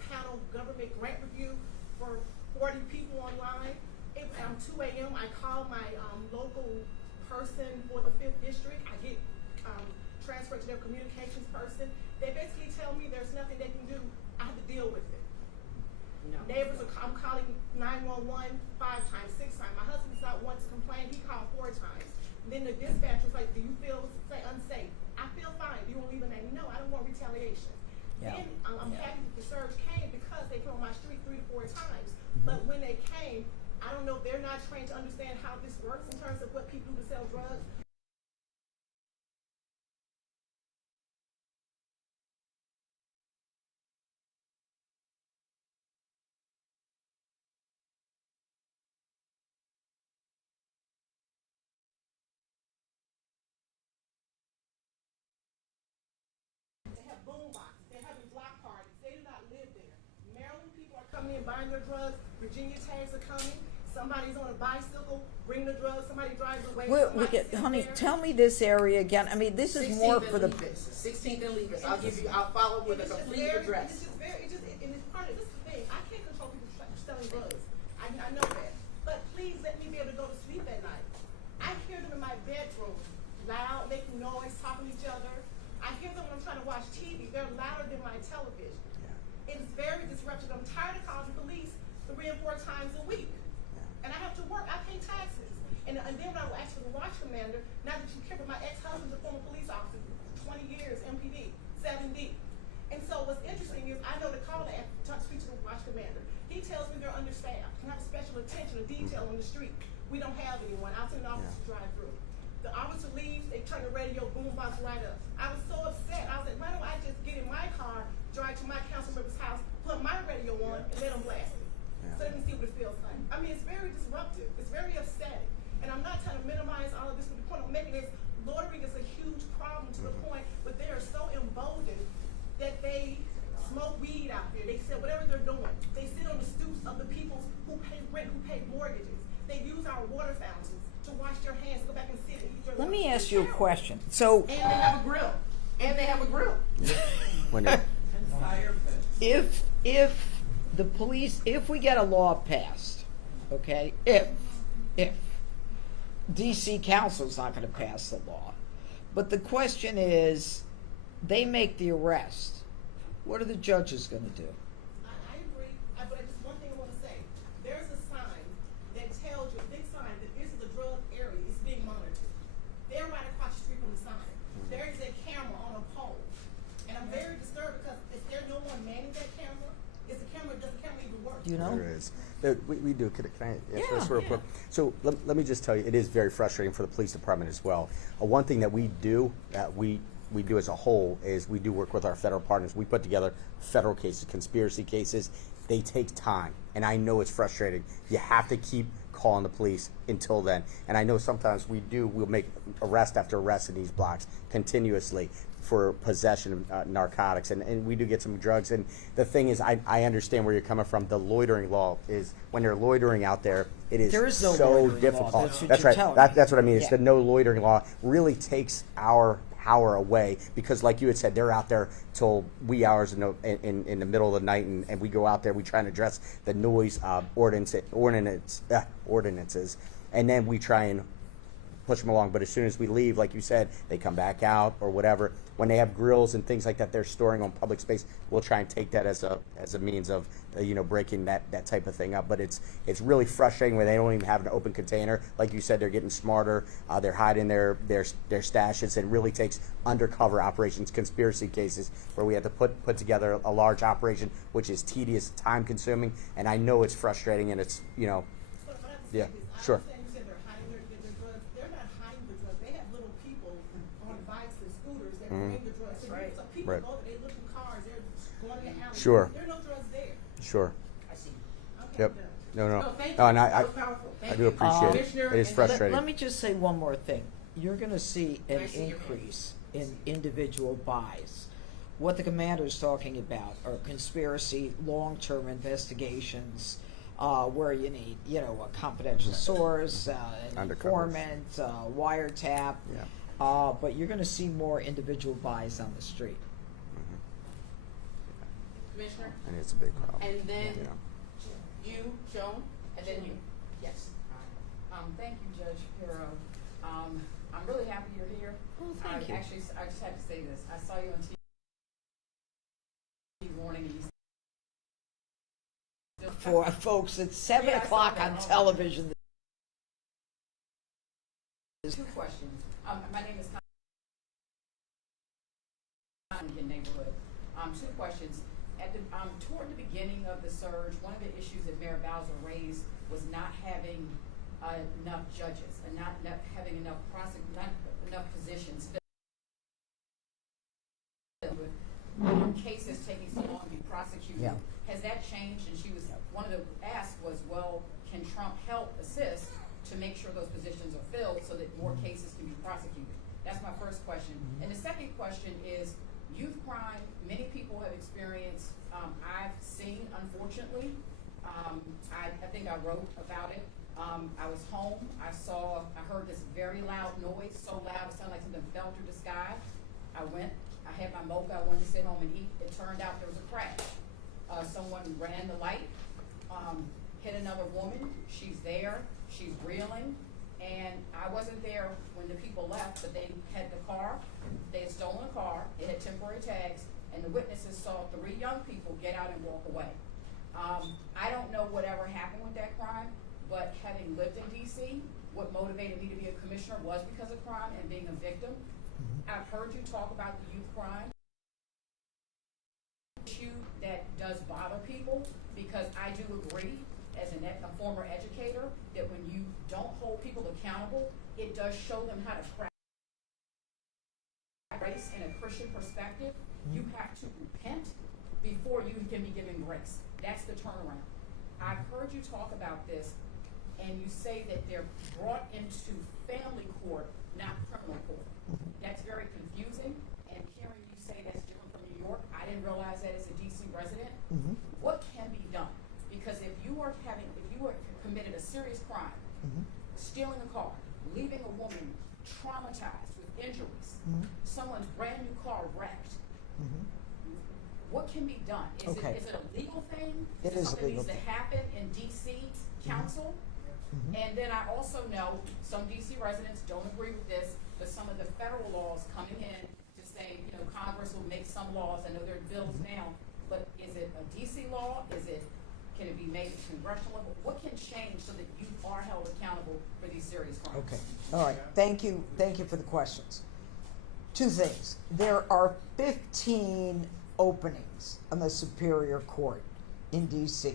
panel government grant review for 40 people online. It was 2 a.m. I called my local person for the 5th district. I get transferred to their communications person. They basically tell me there's nothing they can do. I have to deal with it. No. Neighbors are, I'm calling 911 5 times, 6 times. My husband's not one to complain. He called 4 times. Then the dispatcher's like, do you feel unsafe? I feel fine. Do you want to leave a name? No, I don't want retaliation. Yeah. Then I'm happy that the surge came because they came on my street 3 to 4 times. But when they came, I don't know if they're not trained to understand how this works in terms of what people do to sell drugs. They have boom boxes. They're having block parties. They do not live there. Maryland people are coming in buying their drugs. Virginia tags are coming. Somebody's on a bicycle, bring the drugs. Somebody drives away. Honey, tell me this area again. I mean, this is more for the. 16th and Levis. I'll follow with a complete address. And it's part of this is the thing. I can't control people selling drugs. I know that. But please let me be able to go to sleep at night. I hear them in my bedroom, loud, making noise, talking to each other. I hear them when I'm trying to watch TV. They're louder than my television. It is very disruptive. I'm tired of calling the police 3 and 4 times a week. And I have to work. I pay taxes. And then when I will ask for the watch commander, now that you care for my ex-husband's a former police officer, 20 years, MPD, 7D. And so what's interesting is I know to call and speak to the watch commander. He tells me they're understaffed. You have special attention or detail on the street. We don't have anyone. I'll send an officer to drive through. The officer leaves, they turn the radio boombox right up. I was so upset. I was like, why don't I just get in my car, drive to my council member's house, put my radio on, and let them blast it. So they can see what it feels like. I mean, it's very disruptive. It's very upsetting. And I'm not trying to minimize all of this, but the point I'm making is loitering is a huge problem to the point where they are so emboldened that they smoke weed out there. They sell whatever they're doing. They sit on the stoops of the people who pay rent, who pay mortgages. They use our water fountains to wash their hands, go back and sit and eat their Let lunch. me ask you a question. So, And they have a grill. When it- if the police, if we get a law passed, okay, if DC Council's not going to pass the law, but the question is, they make the arrest. What are the judges going to do? I agree, but just one thing I want to say. There's a sign that tells you, a big sign, that this is a drug area. It's being monitored. They're right across the street from the sign. There is a camera on a pole. And I'm very disturbed because if there's no one manning that camera, does the camera even work? You know? There is. We do. Can I answer this Yeah, real quick? So let me just tell you, it is very frustrating for the police department as well. One thing that we do, we do as a whole, is we do work with our federal partners. We put together federal cases, conspiracy cases. They take time, and I know it's frustrating. You have to keep calling the police until then. And I know sometimes we'll make arrest after arrest in these blocks continuously for possession of narcotics, and we do get some drugs. And the thing is, I understand where you're coming from. The loitering law is, when they're loitering out there, it is There is no so loitering law. difficult. That's what That's you're right. telling me. That's what I mean. It's Yeah. the no loitering law really takes our power away, because like you had said, they're out there till wee hours in the middle of the night, and we go out there, we try and address the noise ordinances, and then we try and push them along. But as soon as we leave, like you said, they come back out or whatever. When they have grills and things like that they're storing on public space, we'll try and take that as a means of breaking that type of thing up. But it's really frustrating when they don't even have an open container. Like you said, they're getting smarter. They're hiding their stashes, and really takes undercover operations, conspiracy cases, where we have to put together a large operation, which is tedious, time consuming, and I know it's frustrating, and it's But what I have to say Yeah, is, I sure. understand you said they're hiding their drugs. They're not hiding the drugs. They have little people on bikes and scooters that bring the drugs. So, so people Right. go, they look in cars, they're going in the alley. Sure. There are no drugs there. sure. I see. Okay, Yep. I'm done. No. No, thank No, you. and I That was powerful. I Thank do you. appreciate it. Commissioner, It is and- frustrating. Let me just say one more thing. You're going to see an I see your hand. increase in individual buys. What the commander is talking about are conspiracy, long-term investigations, where you need, you know, a confidential source, an Undercovers. informant, wiretap. Yeah. But you're going to see more individual buys on the street. Commissioner, And it's a big problem. and then Yeah. you, Joan, and then you. Yes. Thank you, Judge Pirro. I'm really happy you're here. Oh, thank you. Actually, I just have to say this. I saw you on TV warning. And you For folks, it's 7 Yeah, I saw o'clock that. on Oh. television. Two questions. My name is Indian Neighborhood. Two questions. At the toward the beginning of the surge, one of the issues that Mayor Bowser raised was not having enough judges and not having enough not enough positions filled with cases taking so long to be prosecuted. Yeah. Has that changed? And she was one of the asks was, well, can Trump help assist to make sure those positions are filled so that more cases can be prosecuted? That's my first question. And the second question is youth crime. Many people have experienced. I've seen, unfortunately. I think I wrote about it. I was home. I heard this very loud noise, so loud it sounded like something fell through the sky. I had my mocha. I wanted to sit home and eat. It turned out there was a crash. Someone ran the light, hit another woman. She's there. She's reeling. And I wasn't there when the people left, but they had the car. They had stolen a car. It had temporary tags. And the witnesses saw 3 young people get out and walk away. I don't know whatever happened with that crime, but having lived in D.C., what motivated me to be a commissioner was because of crime and being a victim. I've heard you talk about the youth crime issue that does bother people, because I do agree, as a former educator, that when you don't hold people accountable, it does show them how to crack race in a Christian perspective. You have to repent before you can be given grace. That's the turnaround. I've heard you talk about this, and you say that they're brought into family court, not criminal court. That's very confusing, and hearing you say that's different from New York, I didn't realize that as a DC resident. What can be done? Because if you are committed a serious crime, stealing a car, leaving a woman traumatized with injuries, someone's brand new car wrecked, what can be done? Is it a legal thing? It is a something legal needs thing. to happen in DC Council? And then I also know some DC residents don't agree with this, but some of the federal laws coming in to say, you know, Congress will make some laws. I know there are bills now, but is it a DC law? Can it be made at congressional level? What can change so that you are held accountable for these serious crimes? Okay. All right. Thank you. Thank you for the questions. 2 things. There are 15 openings on the Superior Court in D.C.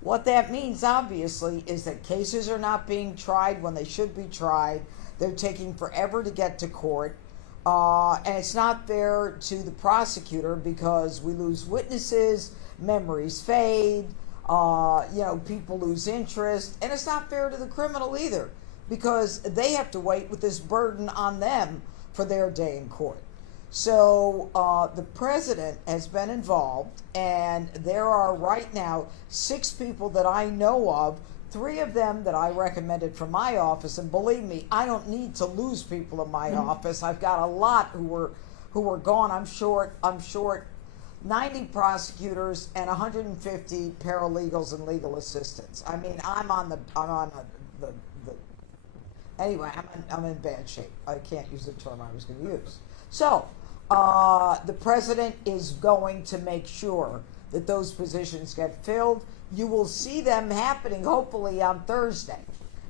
What that means, obviously, is that cases are not being tried when they should be tried. They're taking forever to get to court. And it's not fair to the prosecutor because we lose witnesses, memories fade, people lose interest. And it's not fair to the criminal either because they have to wait with this burden on them for their day in court. So the president has been involved, and there are right now 6 people that I know of, 3 of them that I recommended from my office. And believe me, I don't need to lose people in my office. I've got a lot who were gone. I'm short 90 prosecutors and 150 paralegals and legal assistants. I mean, anyway, I'm in bad shape. I can't use the term I was going to use. So, the president is going to make sure that those positions get filled. You will see them happening hopefully on Thursday.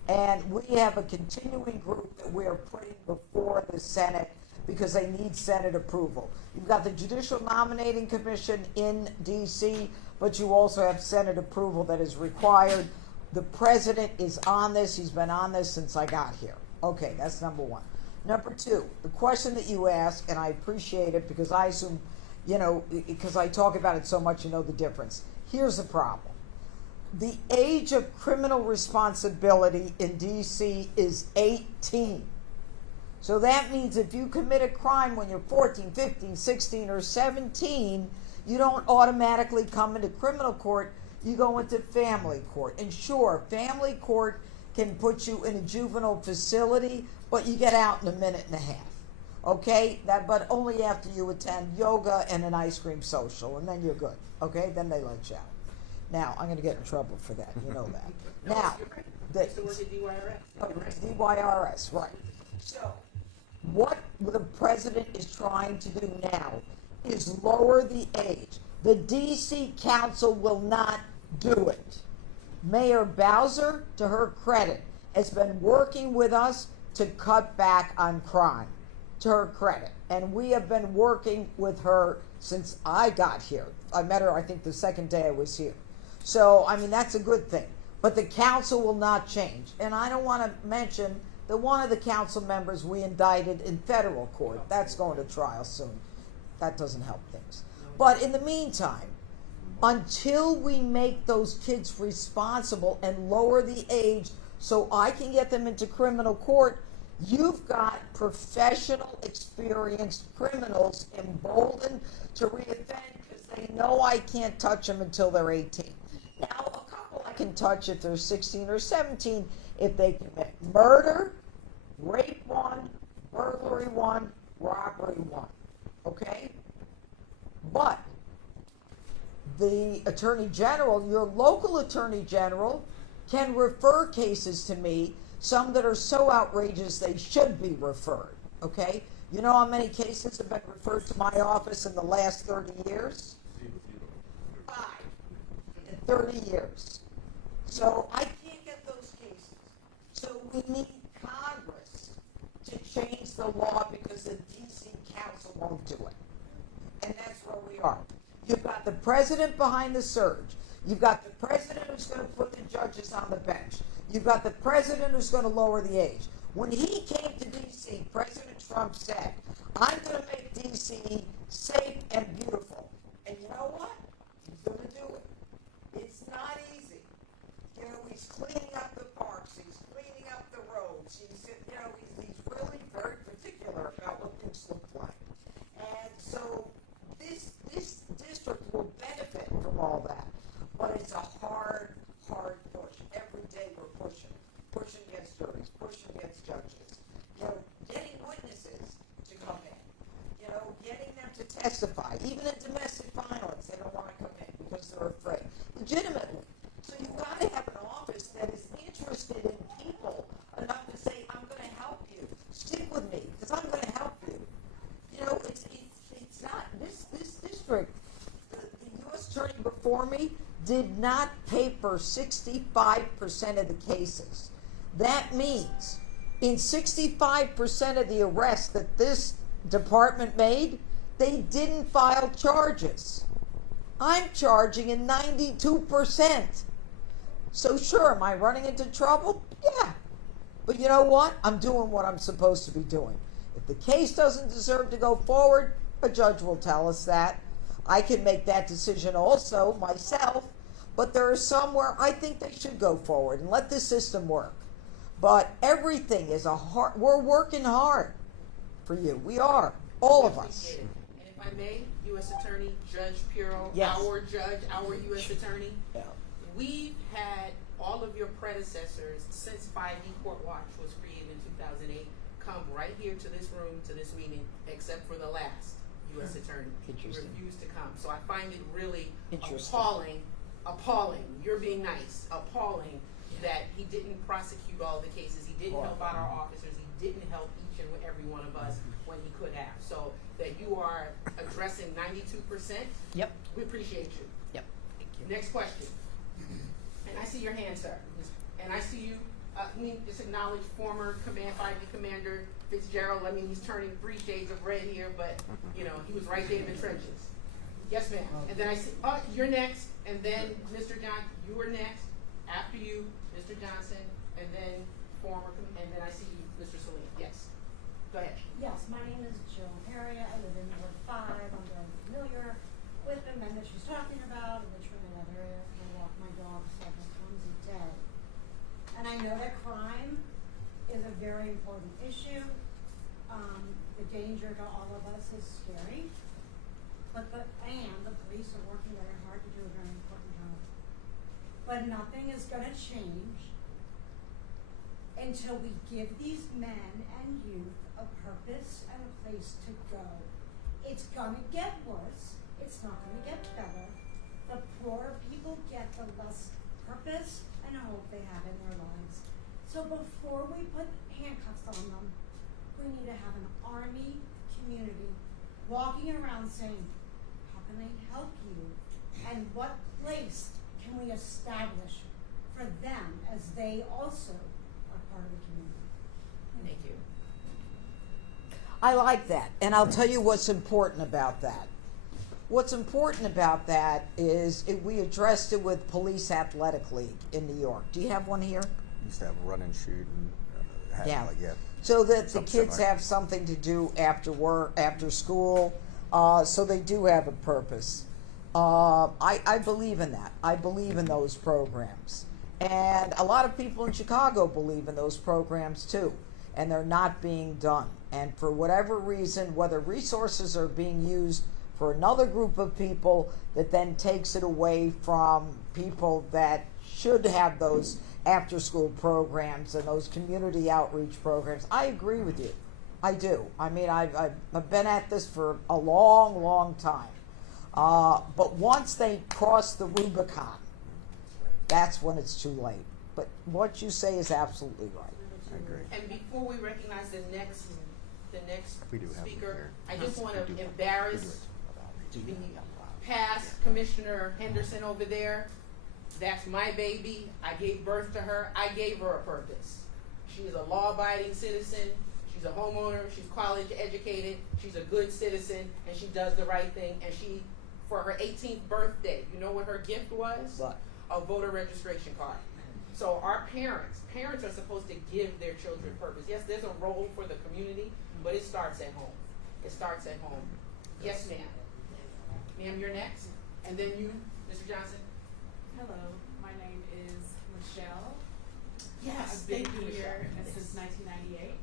And we have a continuing group that we are putting before the Senate because they need Senate approval. You've got the Judicial Nominating Commission in D.C., but you also have Senate approval that is required. The president is on this. He's been on this since I got here. Okay, that's number 1. Number 2, the question that you asked, and I appreciate it because I assume, because I talk about it so much, you know the difference. Here's the problem. The age of criminal responsibility in D.C. is 18. So that means if you commit a crime when you're 14, 15, 16, or 17, you don't automatically come into criminal court. you go into family court. And sure, family court can put you in a juvenile facility, but you get out in a minute and a half. Okay, but only after you attend yoga and an ice cream social, and then you're good. Okay, then they let you out. Now, I'm going to get in trouble for that. You know that. No, Now, you're right. the, I used to work at DYRS. oh, it's DYRS, right. So, what the president is trying to do now is lower the age. The DC Council will not do it. Mayor Bowser, to her credit, has been working with us to cut back on crime, to her credit. And we have been working with her since I got here. I met her, I think, the second day I was here. So, I mean, that's a good thing. But the council will not change. And I don't want to mention that one of the council members we indicted in federal court. That's going to trial soon. That doesn't help things. But in the meantime, until we make those kids responsible and lower the age so I can get them into criminal court, you've got professional, experienced criminals emboldened to reoffend because they know I can't touch them until they're 18. Now, a couple I can touch if they're 16 or 17 if they commit murder, rape one, burglary one, robbery one. Okay? But the Attorney General, your local Attorney General, can refer cases to me, some that are so outrageous they should be referred. Okay? You know how many cases have been referred to my office in the last 30 years? 5 in 30 years. So I can't get those cases. So we need Congress to change the law because the DC Council won't do it. And that's where we are. You've got the president behind the surge. You've got the president who's going to put the judges on the bench. You've got the president who's going to lower the age. When he came to D.C., President Trump said, I'm going to make D.C. safe and beautiful. And you know what? He's going to do it. It's not easy. You know, he's cleaning up the parks. He's cleaning up the roads. He's really very particular about what things look like. And so this district will benefit from all that. But it's a hard push. Every day we're pushing against juries, pushing against judges. You know, getting witnesses to come in. You know, getting them to testify. Even in domestic violence, they don't want to come in because they're afraid. Legitimately. So you've got to have an office that is interested in people enough to say, I'm going to help you. Stick with me, because I'm going to help you. You know, it's not this district. The U.S. Attorney before me did not paper 65% of the cases. That means in 65% of the arrests that this department made, they didn't file charges. I'm charging in 92%. So sure, am I running into trouble? Yeah. But you know what? I'm doing what I'm supposed to be doing. If the case doesn't deserve to go forward, a judge will tell us that. I can make that decision also myself, but there are some where I think they should go forward and let the system work. But everything is we're working hard for you. We are, all of us. Appreciate it. And if I may, U.S. Attorney Judge Pirro, Yes. our judge, our U.S. Attorney, Yeah. we've had all of your predecessors since 5D Court Watch was created in 2008 come right here to this room, to this meeting, except for the last U.S. Attorney. Interesting. Refused to come. So I find it really Interesting. appalling, you're being nice, appalling that he didn't prosecute all the cases, he didn't help out our officers, he didn't help each and every one of us when he could have. So that you are addressing 92%, Yep. we appreciate you. Yep. Thank you. Next question. And I see your hand, sir. And I see you, we just acknowledge former 5D Commander Fitzgerald. I mean, he's turning 3 shades of red here, but, you know, he was right there in the trenches. Yes, ma'am. And then I see, you're next, and then Mr. Johnson, you were next. After you, Mr. Johnson, and then and then I see you, Mr. Salim. Yes. Go ahead. Yes, my name is Joan Perry. I live in Ward 5. I'm very familiar with the men that she's talking about in the Trinidad area. I walk my dog several times a day. And I know that crime is a very important issue. The danger to all of us is scary. But the police are working very hard to do a very important job. But nothing is gonna change until we give these men and youth a purpose and a place to go. It's gonna get worse, it's not gonna get better. The poorer people get, the less purpose and hope they have in their lives. So before we put handcuffs on them, we need to have an army community walking around saying, how can I help you? And what place can we establish for them as they also are part of the community? Thank you. I like that, and I'll tell you what's important about that. What's important about that is we addressed it with Police Athletic League in New York. Do you have one here? Used to have a run and shoot and Yeah. yeah. So that the Something kids similar. have something to do after work, after school, so they do have a purpose. I believe in that. I believe in those programs. And a lot of people in Chicago believe in those programs too. And they're not being done. And for whatever reason, whether resources are being used for another group of people that then takes it away from people that should have those after school programs and those community outreach programs. I agree with you. I do. I mean, I've been at this for a long, long time. But once they cross the Rubicon, that's when it's too late. But what you say is absolutely right. I agree. And before we recognize the next We do have them speaker, here. I just want We do. to embarrass the past Commissioner Henderson over there. That's my baby. I gave birth to her. I gave her a purpose. She is a law-abiding citizen. She's a homeowner. She's college educated. She's a good citizen, and she does the right thing. And she, for her 18th birthday, you know what her gift was? What? A voter registration card. So our parents are supposed to give their children purpose. Yes, there's a role for the community, but it starts at home. It starts at home. Yes, ma'am. Ma'am, you're next. And then you, Mr. Johnson. Hello, my name is Michelle. Yes, I've been thank you, here Michelle. since 1998.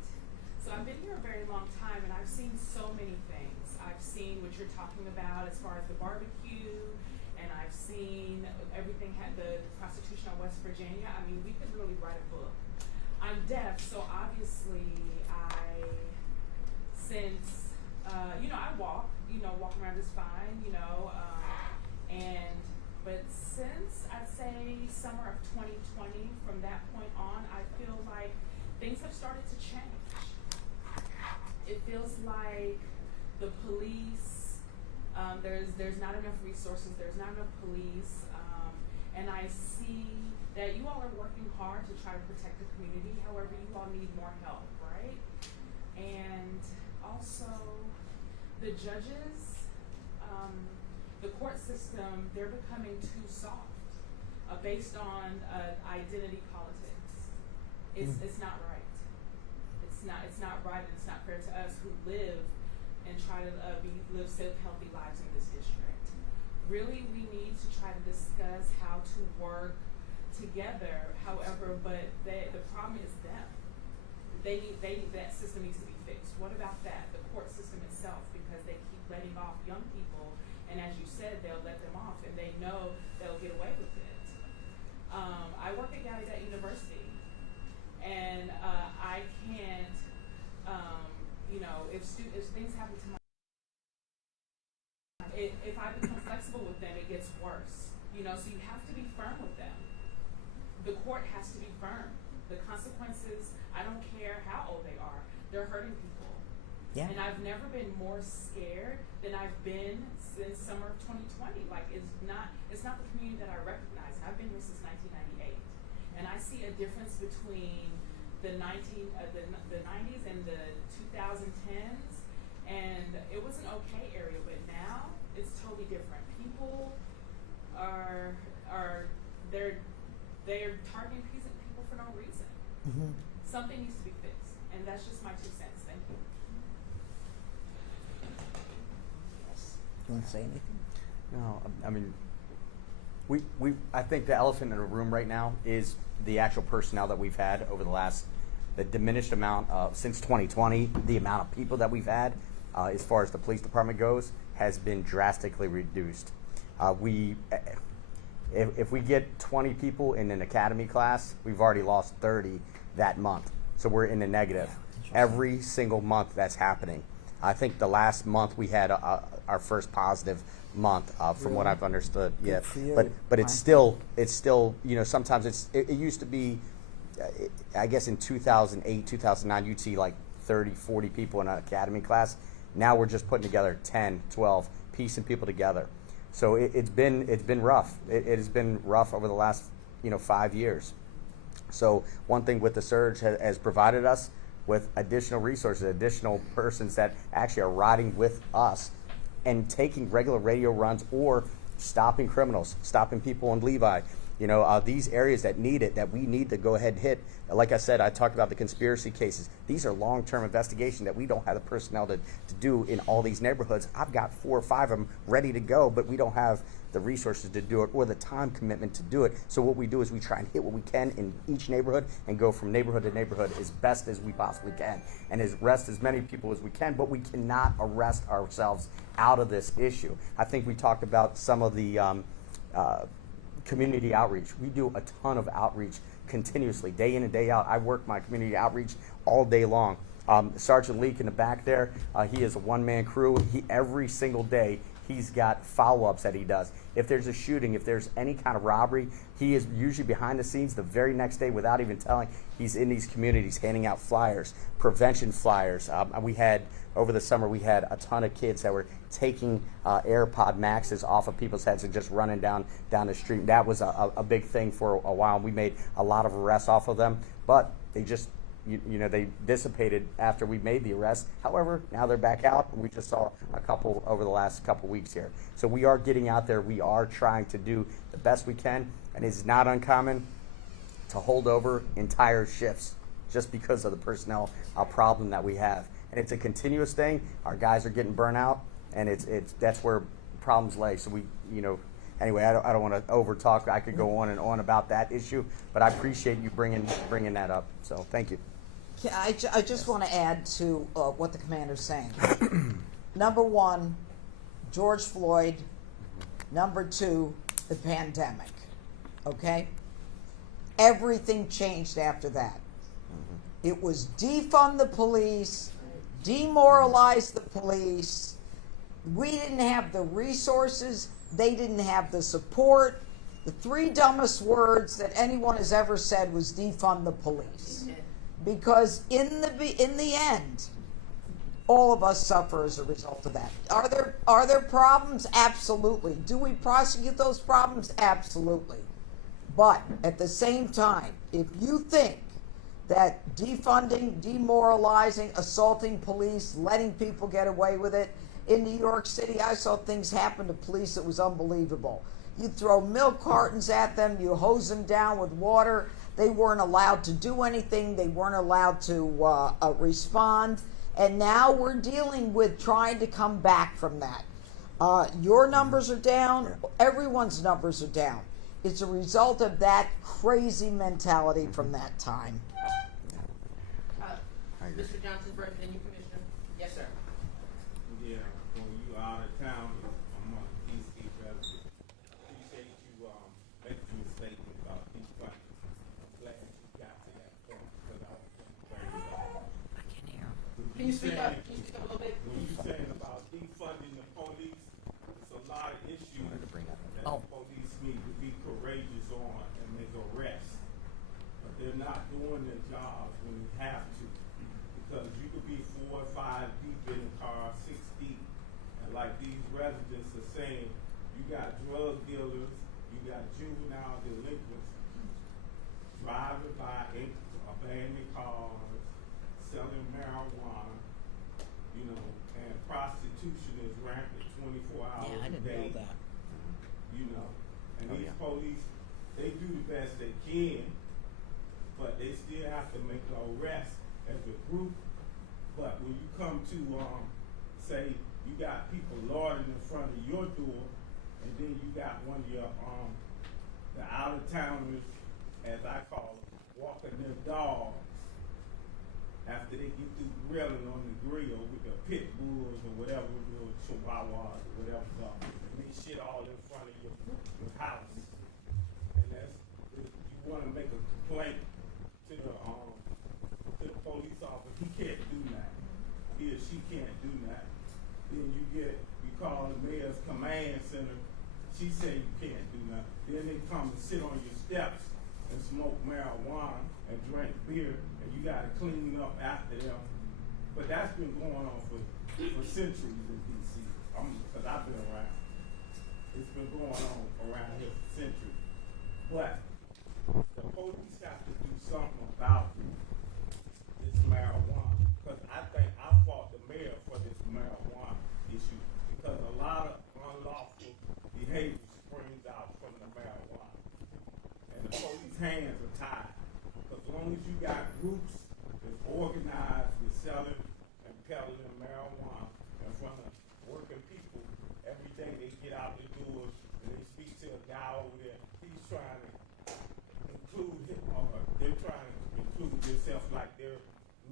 So I've been here a very long time, and I've seen so many things. I've seen what you're talking about as far as the barbecue, and I've seen everything had the Prosecution of West Virginia. I mean, we could really write a book. I'm deaf, so obviously I walk around just fine, but since I'd say summer of 2020, from that point on, I feel like things have started to change. It feels like the police, there's not enough resources, there's not enough police, and I see that you all are working hard to try to protect the community. However, you all need more help, right? And also, the judges, the court system, they're becoming too soft based on identity politics. It's not right. It's not right, and it's not fair to us who live and try to live safe, healthy lives in this district. Really, we need to try to discuss how to work together. However, but the problem is them. That system needs to be fixed. What about that? The court system itself, because they keep letting off young people, and as you said, they'll let them off, and they know they'll get away with it. I work at Gallaudet University, and I can't, if things happen to my, if I become flexible with them, it gets worse. So you have to be firm with them. The court has to be firm. The consequences, I don't care how old they are, they're hurting people. Yeah. And I've never been more scared than I've been since summer of 2020. Like, it's not the community that I recognize. And I've been here since 1998. And I see a difference between the 90s and the 2010s. And it was an okay area, but now it's totally different. People they're targeting people for no reason. Mm-hmm. Something needs to be fixed, and that's just my 2 cents. Thank you. You want to say anything? No, I mean, I think the elephant in the room right now is the actual personnel that we've had over the diminished amount since 2020. The amount of people that we've had, as far as the police department goes, has been drastically reduced. If we get 20 people in an academy class, we've already lost 30 that month. So we're in the negative. Every single month that's happening. I think the last month we had our first positive month, from what I've understood. Yeah, but it's still sometimes it used to be, I guess in 2008, 2009 you'd see like 30, 40 people in an academy class. Now we're just putting together 10, 12, piecing people together. So it's been rough. It has been rough over the last 5 years. So one thing with the surge has provided us with additional resources, additional persons that actually are riding with us and taking regular radio runs or stopping criminals, stopping people on Levi. These areas that need it, that we need to go ahead and hit. Like I said, I talked about the conspiracy cases. These are long-term investigations that we don't have the personnel to do in all these neighborhoods. I've got 4 or 5 of them ready to go, but we don't have the resources to do it or the time commitment to do it. So what we do is we try and hit what we can in each neighborhood and go from neighborhood to neighborhood as best as we possibly can and arrest as many people as we can, but we cannot arrest ourselves out of this issue. I think we talked about some of the community outreach. We do a ton of outreach continuously, day in and day out. I work my community outreach all day long. Sergeant Leak in the back there, he is a one-man crew. Every single day, he's got follow-ups that he does. If there's a shooting, if there's any kind of robbery, he is usually behind the scenes the very next day without even telling. He's in these communities handing out flyers, prevention flyers. Over the summer, we had a ton of kids that were taking AirPod Maxes off of people's heads and just running down the street. That was a big thing for a while. We made a lot of arrests off of them, but they just they dissipated after we made the arrest. However, now they're back out. We just saw a couple over the last couple weeks here. So we are getting out there. We are trying to do the best we can, and it's not uncommon to hold over entire shifts just because of the personnel problem that we have. And it's a continuous thing. Our guys are getting burnt out, and that's where problems lay. So anyway, I don't want to over talk. I could go on and on about that issue, but I appreciate you bringing that up. So thank you. I just want to add to what the commander's saying. Number 1, George Floyd. Number 2, the pandemic. Okay? Everything changed after that. It was defund the police, demoralize the police. We didn't have the resources. They didn't have the support. The 3 dumbest words that anyone has ever said was defund the police. Because in the end, all of us suffer as a result of that. Are there problems? Absolutely. Do we prosecute those problems? Absolutely. But at the same time, if you think that defunding, demoralizing, assaulting police, letting people get away with it, in New York City, I saw things happen to police that was unbelievable. You throw milk cartons at them, you hose them down with water. They weren't allowed to do anything. They weren't allowed to respond. And now we're dealing with trying to come back from that. Your numbers are down. Everyone's numbers are down. It's a result of that crazy mentality from that time. Mr. Johnson, first, then you, Commissioner. Yes, sir. Yeah, when you are out of town, I'm a DC resident. Appreciate you making a statement about these funds. I'm glad you got to that point because I was I can hear. Can you speak up? Can you speak up a little bit? When you saying about defunding the police, there's a lot of issues that the police need to be courageous on and make arrests. But they're not doing their jobs when they have to. Because you could be 4 or 5 deep in the car, 6 deep, and like these residents are saying, you got drug dealers, you got juvenile delinquents driving by abandoned cars, selling marijuana, and prostitution is rampant 24 hours a day. Know that. And these police, they do the best they can, but they still have to make an arrest as a group. But when you come to say you got people loitering in front of your door, and then you got one of your the out of towners, as I call them, walking their dogs after they get through grilling on the grill with the pit bulls or whatever, chihuahuas or whatever, and they shit all in front of your house. she said you can't do nothing. Then they come and sit on your steps and smoke marijuana and drink beer, and you gotta clean up after them. But that's been going on for centuries in DC. Cause I've been around. It's been going on around here for centuries. But the police have to do something about this marijuana. Cause I think I fought the mayor for this marijuana issue because a lot of unlawful behavior springs out from the marijuana. And the police hands are tied. As long as you got groups that's organized with selling and peddling marijuana in front of working people, every day they get out the doors and they speak to a guy over there. He's trying to include him, or they're trying to include themselves like their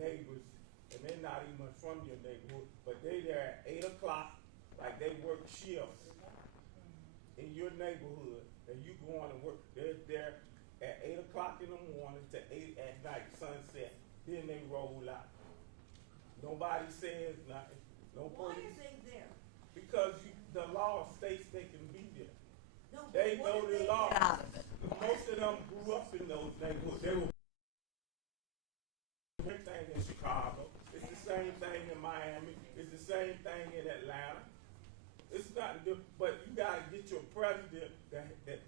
neighbors, and they're not even from your neighborhood, but they there at 8 o'clock, like they work shifts in your neighborhood, and you go on and work. They're there at 8 o'clock in the morning to 8 at night, sunset. Then they roll out. Nobody says nothing. No police. Why are they there? Because the law states they can be there. No, but They what know are the they law. there? Out of it. Most of them grew up in those neighborhoods. They were the same thing in Chicago. It's the same thing in Miami. It's the same thing in Atlanta. It's nothing different, but you gotta get your president, that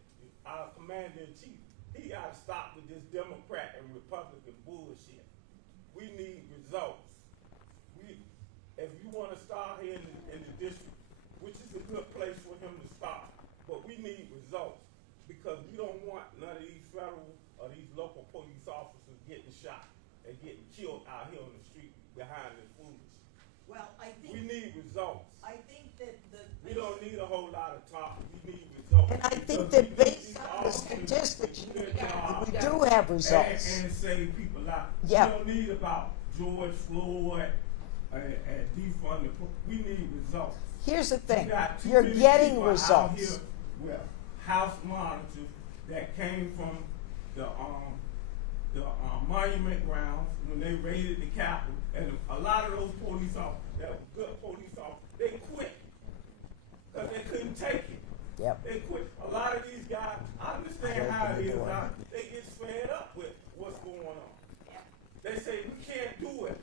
our commander in chief, he gotta stop with this Democrat and Republican bullshit. We need results. If you wanna start here in the district, which is a good place for him to start, but we need results because we don't want none of these federal or these local police officers getting shot and getting killed out here on the street behind this foolishness. Well, I think. We need results. I think that We don't need a whole lot of talk. We need results. And I think Because that we need based these on the officers statistics, to do their job we do have results. And save people out. Yeah. We don't need about George Floyd and defund the police. We need results. Here's the thing, You got too you're many getting people out results. here with house monitors that came from the monument grounds when they raided the Capitol, and a lot of those police officers, that were good police officers, they quit because they couldn't take it. Yep. They quit. A lot of these guys, I understand how it is. They get fed up with what's going on. They say we can't do it.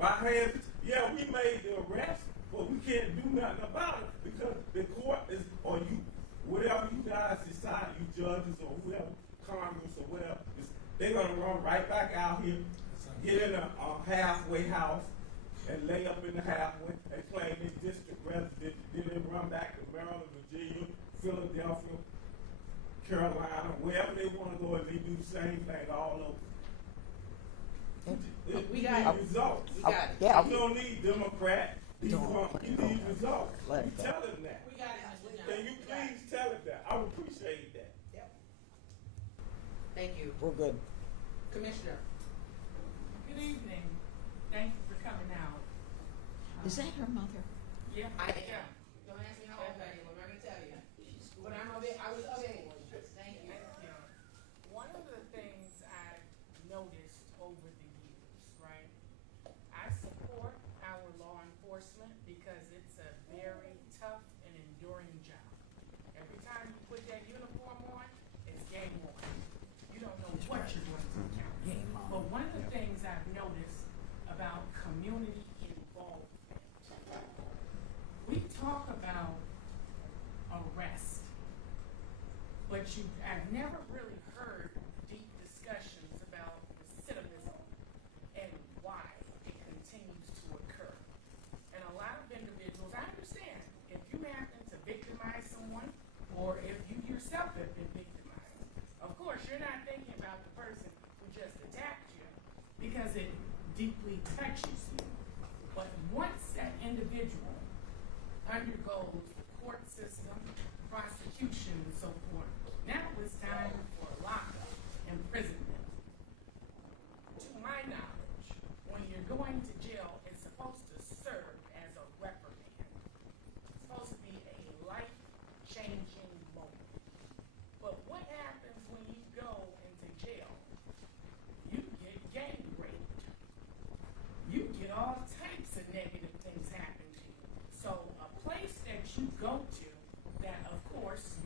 Our hands, yeah, we made the arrest, but we can't do nothing about it because the court is, or you, whatever you guys decide, you judges or whoever, Congress or whatever, they're gonna run right back out here, get in a halfway house and lay up in the halfway and claim they district resident, then they run back to Maryland, Virginia, Philadelphia, Carolina, wherever they wanna go, and they do the same thing all over. We got it. Results. We got it. Yeah. You don't need Democrat. You need results. Let You it go. tell him that. We got it, Mr. Johnson. Can you please tell him that? I would appreciate that. Thank you. We're good. Commissioner. Good evening. Thank you for coming out. Is that her mother? Yeah. I am. Don't ask me how old I am. I'm not gonna tell you. But I was of age. Thank you. One of the things I've noticed over the years, right? I support our law enforcement because it's a very tough and enduring job. Every time you put that uniform on, it's game on. You don't know what you're going to encounter. Game on. But one of the things I've noticed about community involvement, we talk about arrest, but I've never really heard deep discussions about recidivism and why it continues to occur. And a lot of individuals, I understand, if you happen to victimize someone, or if you yourself have been victimized, of course, you're not thinking about the person who just attacked you because it deeply touches you. But once that individual undergoes the court system, prosecution, and so forth, now it's time for lockup, imprisonment. To my knowledge, when you're going to jail, it's supposed to serve as a reprimand. It's supposed to be a life-changing moment. But what happens when you go into jail? You get gang raped. You get all types of negative things happen to you. So a place that you go to that, of course,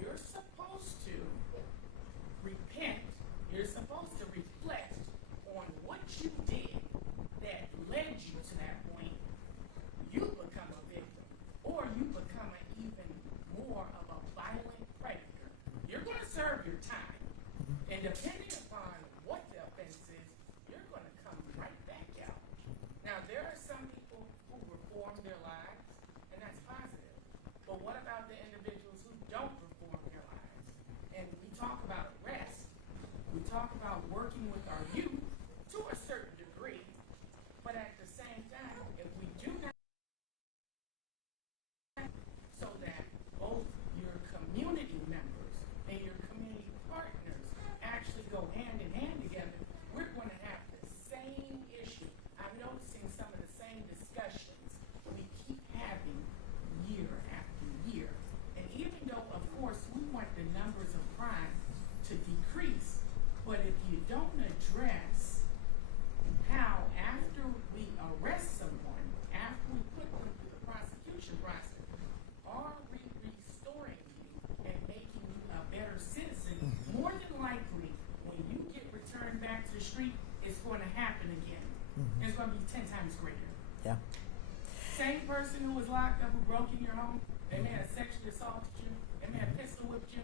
same person who was locked up who broke in your home, they may have sexually assaulted you, they may have pistol whipped you.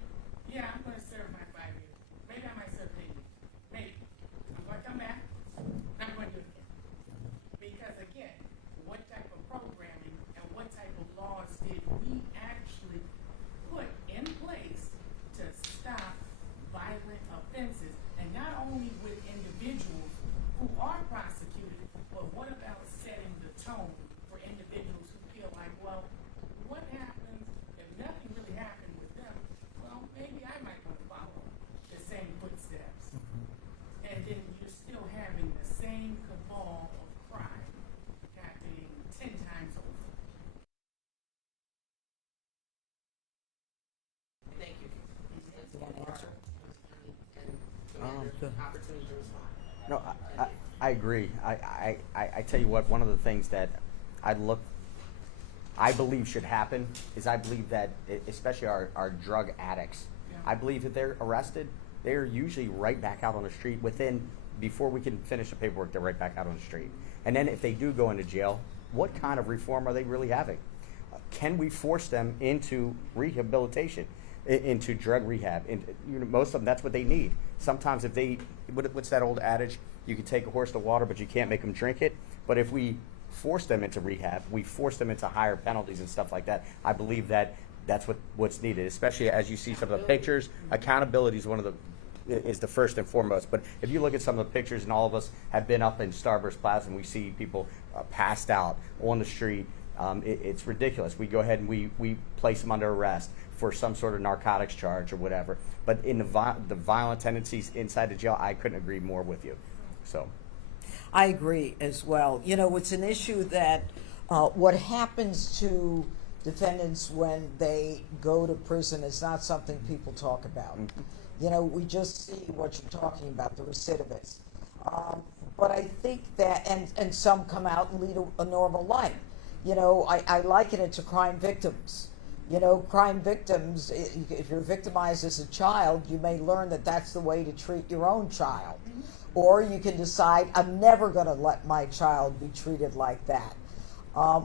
Yeah, I'm going to serve my 5 years. Maybe I might serve 10 years. Maybe. I'm going to come back. I'm going to do it again. Because again, what type of programming and what type of laws did we actually put in place to stop violent offenses? And not only with individuals who are prosecuted, but what about setting the tone for individuals who feel like, well, what happens if nothing really happened with them? Well, maybe I might want to follow the same footsteps. And then you're still having the same cabal of crime happening 10 times over. Thank you. You want to answer? And opportunity to respond. No, I agree. I tell you what, one of the things that I believe should happen is I believe that, especially our drug addicts, I believe if they're arrested, they're usually right back out on the street before we can finish the paperwork, they're right back out on the street. And then if they do go into jail, what kind of reform are they really having? Can we force them into rehabilitation, into drug rehab? And most of them, that's what they need. Sometimes if they, what's that old adage? You can take a horse to water, but you can't make them drink it. But if we force them into rehab, we force them into higher penalties and stuff like that, I believe that that's what's needed, especially as you see some of the pictures. Accountability is the first and foremost. But if you look at some of the pictures, and all of us have been up in Starburst Plaza, and we see people passed out on the street, it's ridiculous. We go ahead and we place them under arrest for some sort of narcotics charge or whatever. But in the violent tendencies inside the jail, I couldn't agree more with you. So, I agree as well. You know, it's an issue that what happens to defendants when they go to prison is not something people talk about. You know, we just see what you're talking about, the recidivists. But I think that, and some come out and lead a normal life. You know, I liken it to crime victims. You know, crime victims, if you're victimized as a child, you may learn that that's the way to treat your own child. Or you can decide, I'm never going to let my child be treated like that.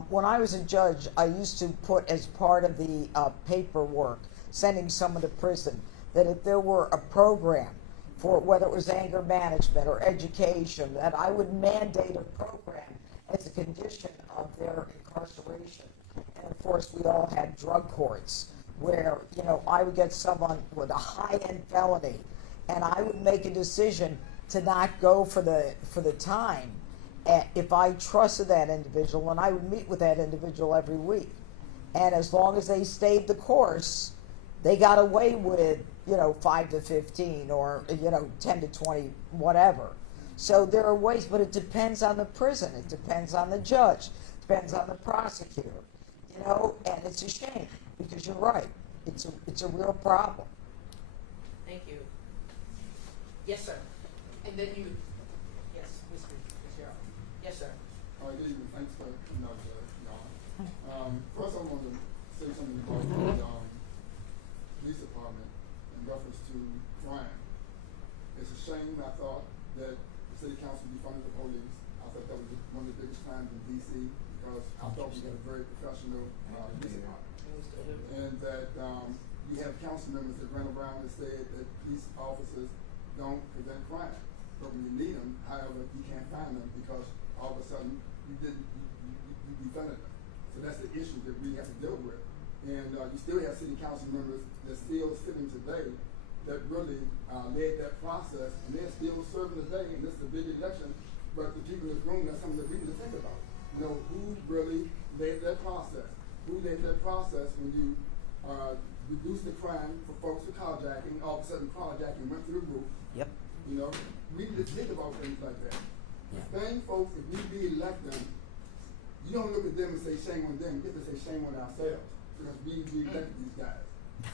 When I was a judge, I used to put as part of the paperwork, sending someone to prison, that if there were a program for whether it was anger management or education, that I would mandate a program as a condition of their incarceration. And of course, we all had drug courts where, you know, I would get someone with a high-end felony, and I would make a decision to not go for the time if I trusted that individual, and I would meet with that individual every week. And as long as they stayed the course, they got away with, you know, 5 to 15 or, you know, 10 to 20, whatever. So there are ways, but it depends on the prison. It depends on the judge. It depends on the prosecutor. You know, and it's a shame because you're right. It's a real problem. Thank you. Yes, sir. And then you. Yes, Mr. Fitzgerald. Yes, sir. Good evening. Thanks for y'all. First, I want to say something about the police department in reference to crime. It's a shame. I thought that the city council defunded the police. I thought that was one of the biggest crimes in D.C. because I thought we had a very professional police department, and that you have council members that ran around and said that police officers don't prevent crime. But when you need them, however, you can't find them because all of a sudden you defunded them. So that's the issue that we have to deal with. And you still have city council members that's still sitting today that really led that process, and they're still serving today, and this is a big election, but the people in this room, that's something that we need to think about. You know, who really led that process? Who led that process when you reduced the crime for folks with carjacking, all of a sudden carjacking went through the roof. Yep. You know, we need to think about things like that. The thing, folks, if we re-elect them, you don't look at them and say shame on them, you get to say shame on ourselves, because we re-elected these guys.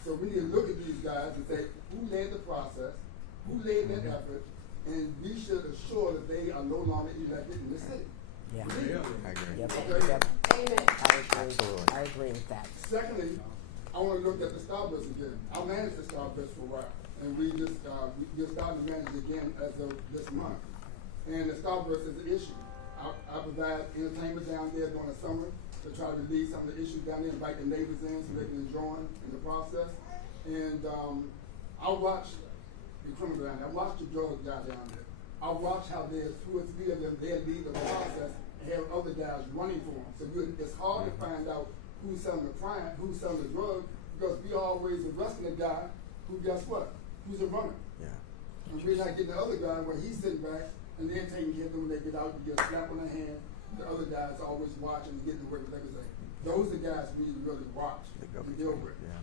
So we need to look at these guys and say, who led the process, who led that effort, and we should assure that they are no longer elected in the city. Yeah. I agree. Yep. Okay. Yep. Absolutely. I agree with that. Secondly, I want to look at the Starburst again. I managed the Starburst for a while, and we just started to manage it again as of this month. And the Starburst is an issue. I provide entertainment down there during the summer. to try to relieve some of the issues down there, invite the neighbors in so they can join in the process. And I watched the criminal down there. I watched the drug guy down there. I watched how there's 2 or 3 of them, they lead the process and have other guys running for them. So it's hard to find out who's selling the crime, who's selling the drug, because we always arresting the guy who, guess what, who's a runner. Yeah. And we're not getting the other guy where he's sitting back and they're taking care of them when they get out, you get a slap on the hand. The other guys always watching and getting away with everything. Those are the guys we need to really watch and deal with. Yeah.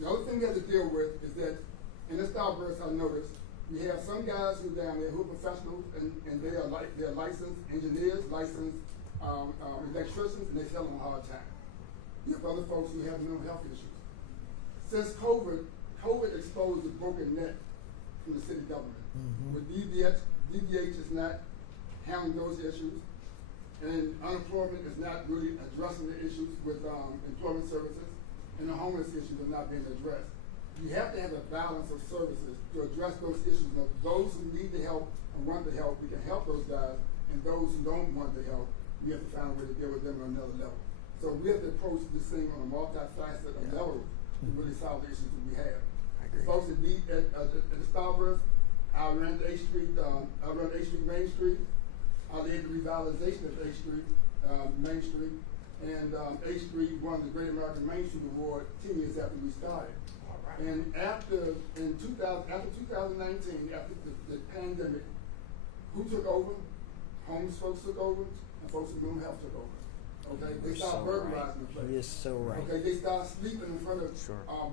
The other thing we have to deal with is that in the Starburst, I noticed we have some guys who are down there who are professionals and they're licensed engineers, licensed electricians, and they're selling a hard time. You have other folks who have mental health issues. Since COVID exposed the broken net from the city government. With DVH is not handling those issues, and unemployment is not really addressing the issues with employment services, and the homeless issues are not being addressed. You have to have a balance of services to address those issues. Of those who need the help and want the help, we can help those guys, and those who don't want the help, we have to find a way to deal with them on another level. So we have to approach this thing on a multifaceted level to really solve the issues that we have. Folks that meet at the Starburst, I ran the 8th Street, I run 8th Street, Main Street. I led the revitalization of 8th Street, Main Street, and 8th Street won the Great American Main Street Award 10 years after we started. And after 2019, after the pandemic, who took over? Homeless folks took over, and folks with mental health took over. Okay, they started burglarizing the place. You're so right. Okay, they started sleeping in front of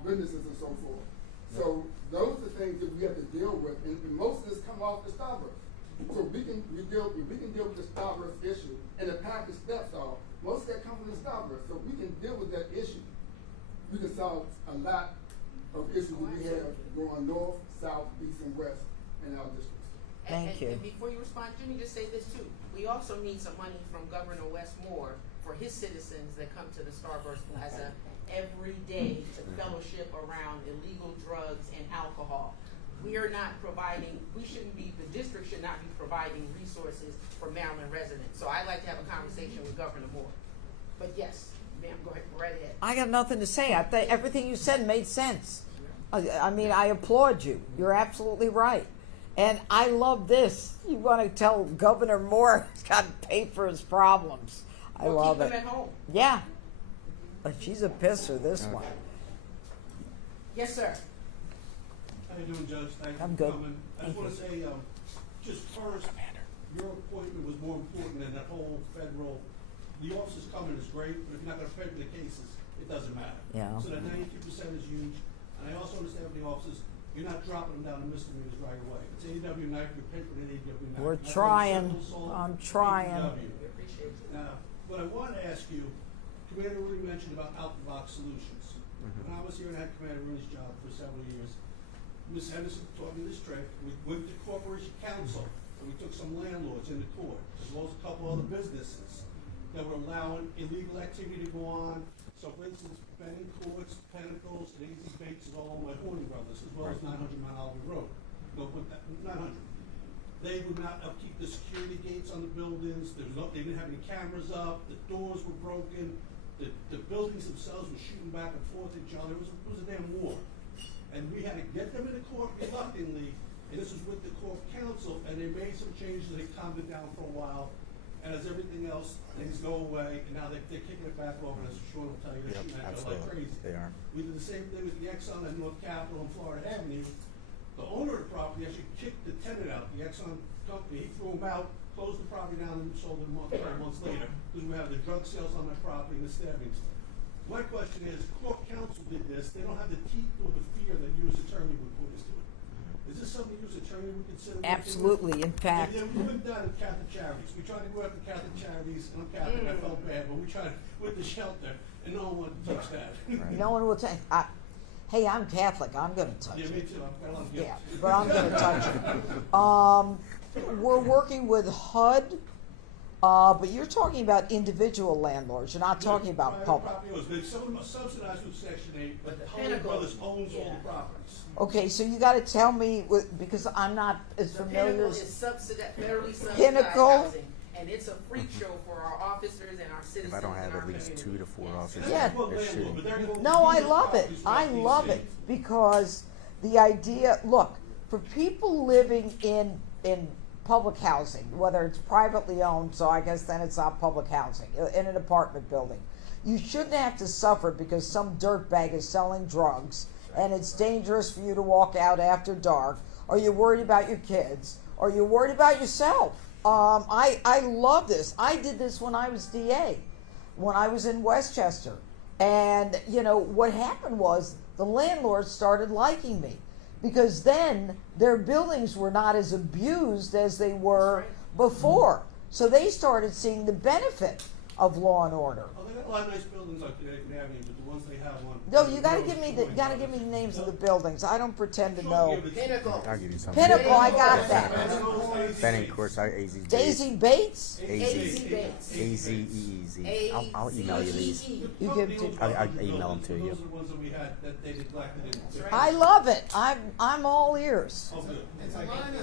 businesses and so forth. So those are things that we have to deal with, and most of this come off the Starburst. So we can deal with the Starburst issue, and the package steps are most of that comes from the Starburst. So we can deal with that issue. We can solve a lot of issues that we have going north, south, east, and west in our districts. Thank you. And before you respond, let me just say this too. We also need some money from Governor Westmore for his citizens that come to the Starburst Plaza every day to fellowship around illegal drugs and alcohol. We are not providing, the district should not be providing resources for Maryland residents. So I'd like to have a conversation with Governor Moore. But yes, ma'am, go ahead, right ahead. I got nothing to say. I think everything you said made sense. I mean, I applaud you. You're absolutely right. And I love this. You want to tell Governor Moore he's got to pay for his problems. I love keep it. them at home. Yeah. But she's a pisser, this one. Yes, sir. How you doing, Judge? Thank you I'm for good. coming. I just want to say, just first, your appointment was more important than that whole federal. The officers coming is great, but if you're not going to pay for the cases, it doesn't matter. Yeah. So that 93% is huge. And I also understand with the officers, you're not dropping them down to misdemeanors right away. It's AEW night, you're paying for the AEW night. We're That's trying. like sexual assault, I'm trying. AEW. Now, what I want to ask you, Commander Rooney mentioned about out-the-box solutions. When I was here and had Commander Rooney's job for several years, Ms. Henderson taught me this trick. We went to Corporation Council, and we took some landlords into court, as well as a couple other businesses that were allowing illegal activity to go on. So, for instance, Benning Courts, Pentacles, Daisy Bates, and all my Horning brothers, as well as 900 Mount Olive Road. No, 900. They would not upkeep the security gates on the buildings. They didn't have any cameras up. The doors were broken. The buildings themselves were shooting back and forth at each other. It was a damn war. And we had to get them into court reluctantly, and this was with the court counsel, and they made some changes, and they calmed it down for a while. And as everything else, things go away, and now they're kicking it back over, and as Sean will tell you, they're shooting at it like crazy. They are. We did the same thing with the Exxon at North Capitol and Florida Avenue. The owner of the property actually kicked the tenant out, the Exxon company. He threw him out, closed the property down, and sold it 12 months later, because we have the drug sales on my property and the stabbings. My question is, court counsel did this. They don't have the teeth or the fear that you as attorney would put us to it. Is this something you as attorney would consider? Absolutely. In fact. And then we've done at Catholic Charities. We tried to go after Catholic Charities, and I'm Catholic, I felt bad, but we tried with the shelter, and no one wanted to touch that. No one will take. Hey, I'm Catholic. I'm going to touch it. Yeah, me too. I've got a lot of guilt. Yeah, but I'm going to touch it. We're working with HUD, but you're talking about individual landlords. You're not talking about public. They subsidized with Section 8, but the Holy Brothers owns all the properties. Okay, so you got to tell me, because I'm not as familiar. Pinnacle is federally subsidized Pinnacle? housing, and it's a freak show for our officers and our citizens. If I don't have in our at least community. 2 to 4 officers, Yeah. they're shooting. No, I love it. I love it because the idea, look, for people living in public housing, whether it's privately owned, so I guess then it's not public housing, in an apartment building, you shouldn't have to suffer because some dirtbag is selling drugs and it's dangerous for you to walk out after dark, or you're worried about your kids, or you're worried about yourself. I love this. I did this when I was DA, when I was in Westchester. And, you know, what happened was the landlords started liking me because then their buildings were not as abused as they were before. So they started seeing the benefit of law and order. Oh, they got a lot of nice buildings like Connecticut Avenue, but the ones they have on. No, you gotta give me the names of the buildings. I don't pretend to know. Pinnacle. I'll give you something. Pinnacle, I got that. Benning, of course, AZ. Daisy Bates? AZEEZ. I'll email you these. You give it to. I'll email them to you. Those are the ones that we had that they neglected. I love it. I'm all ears. Oh, good. It's a line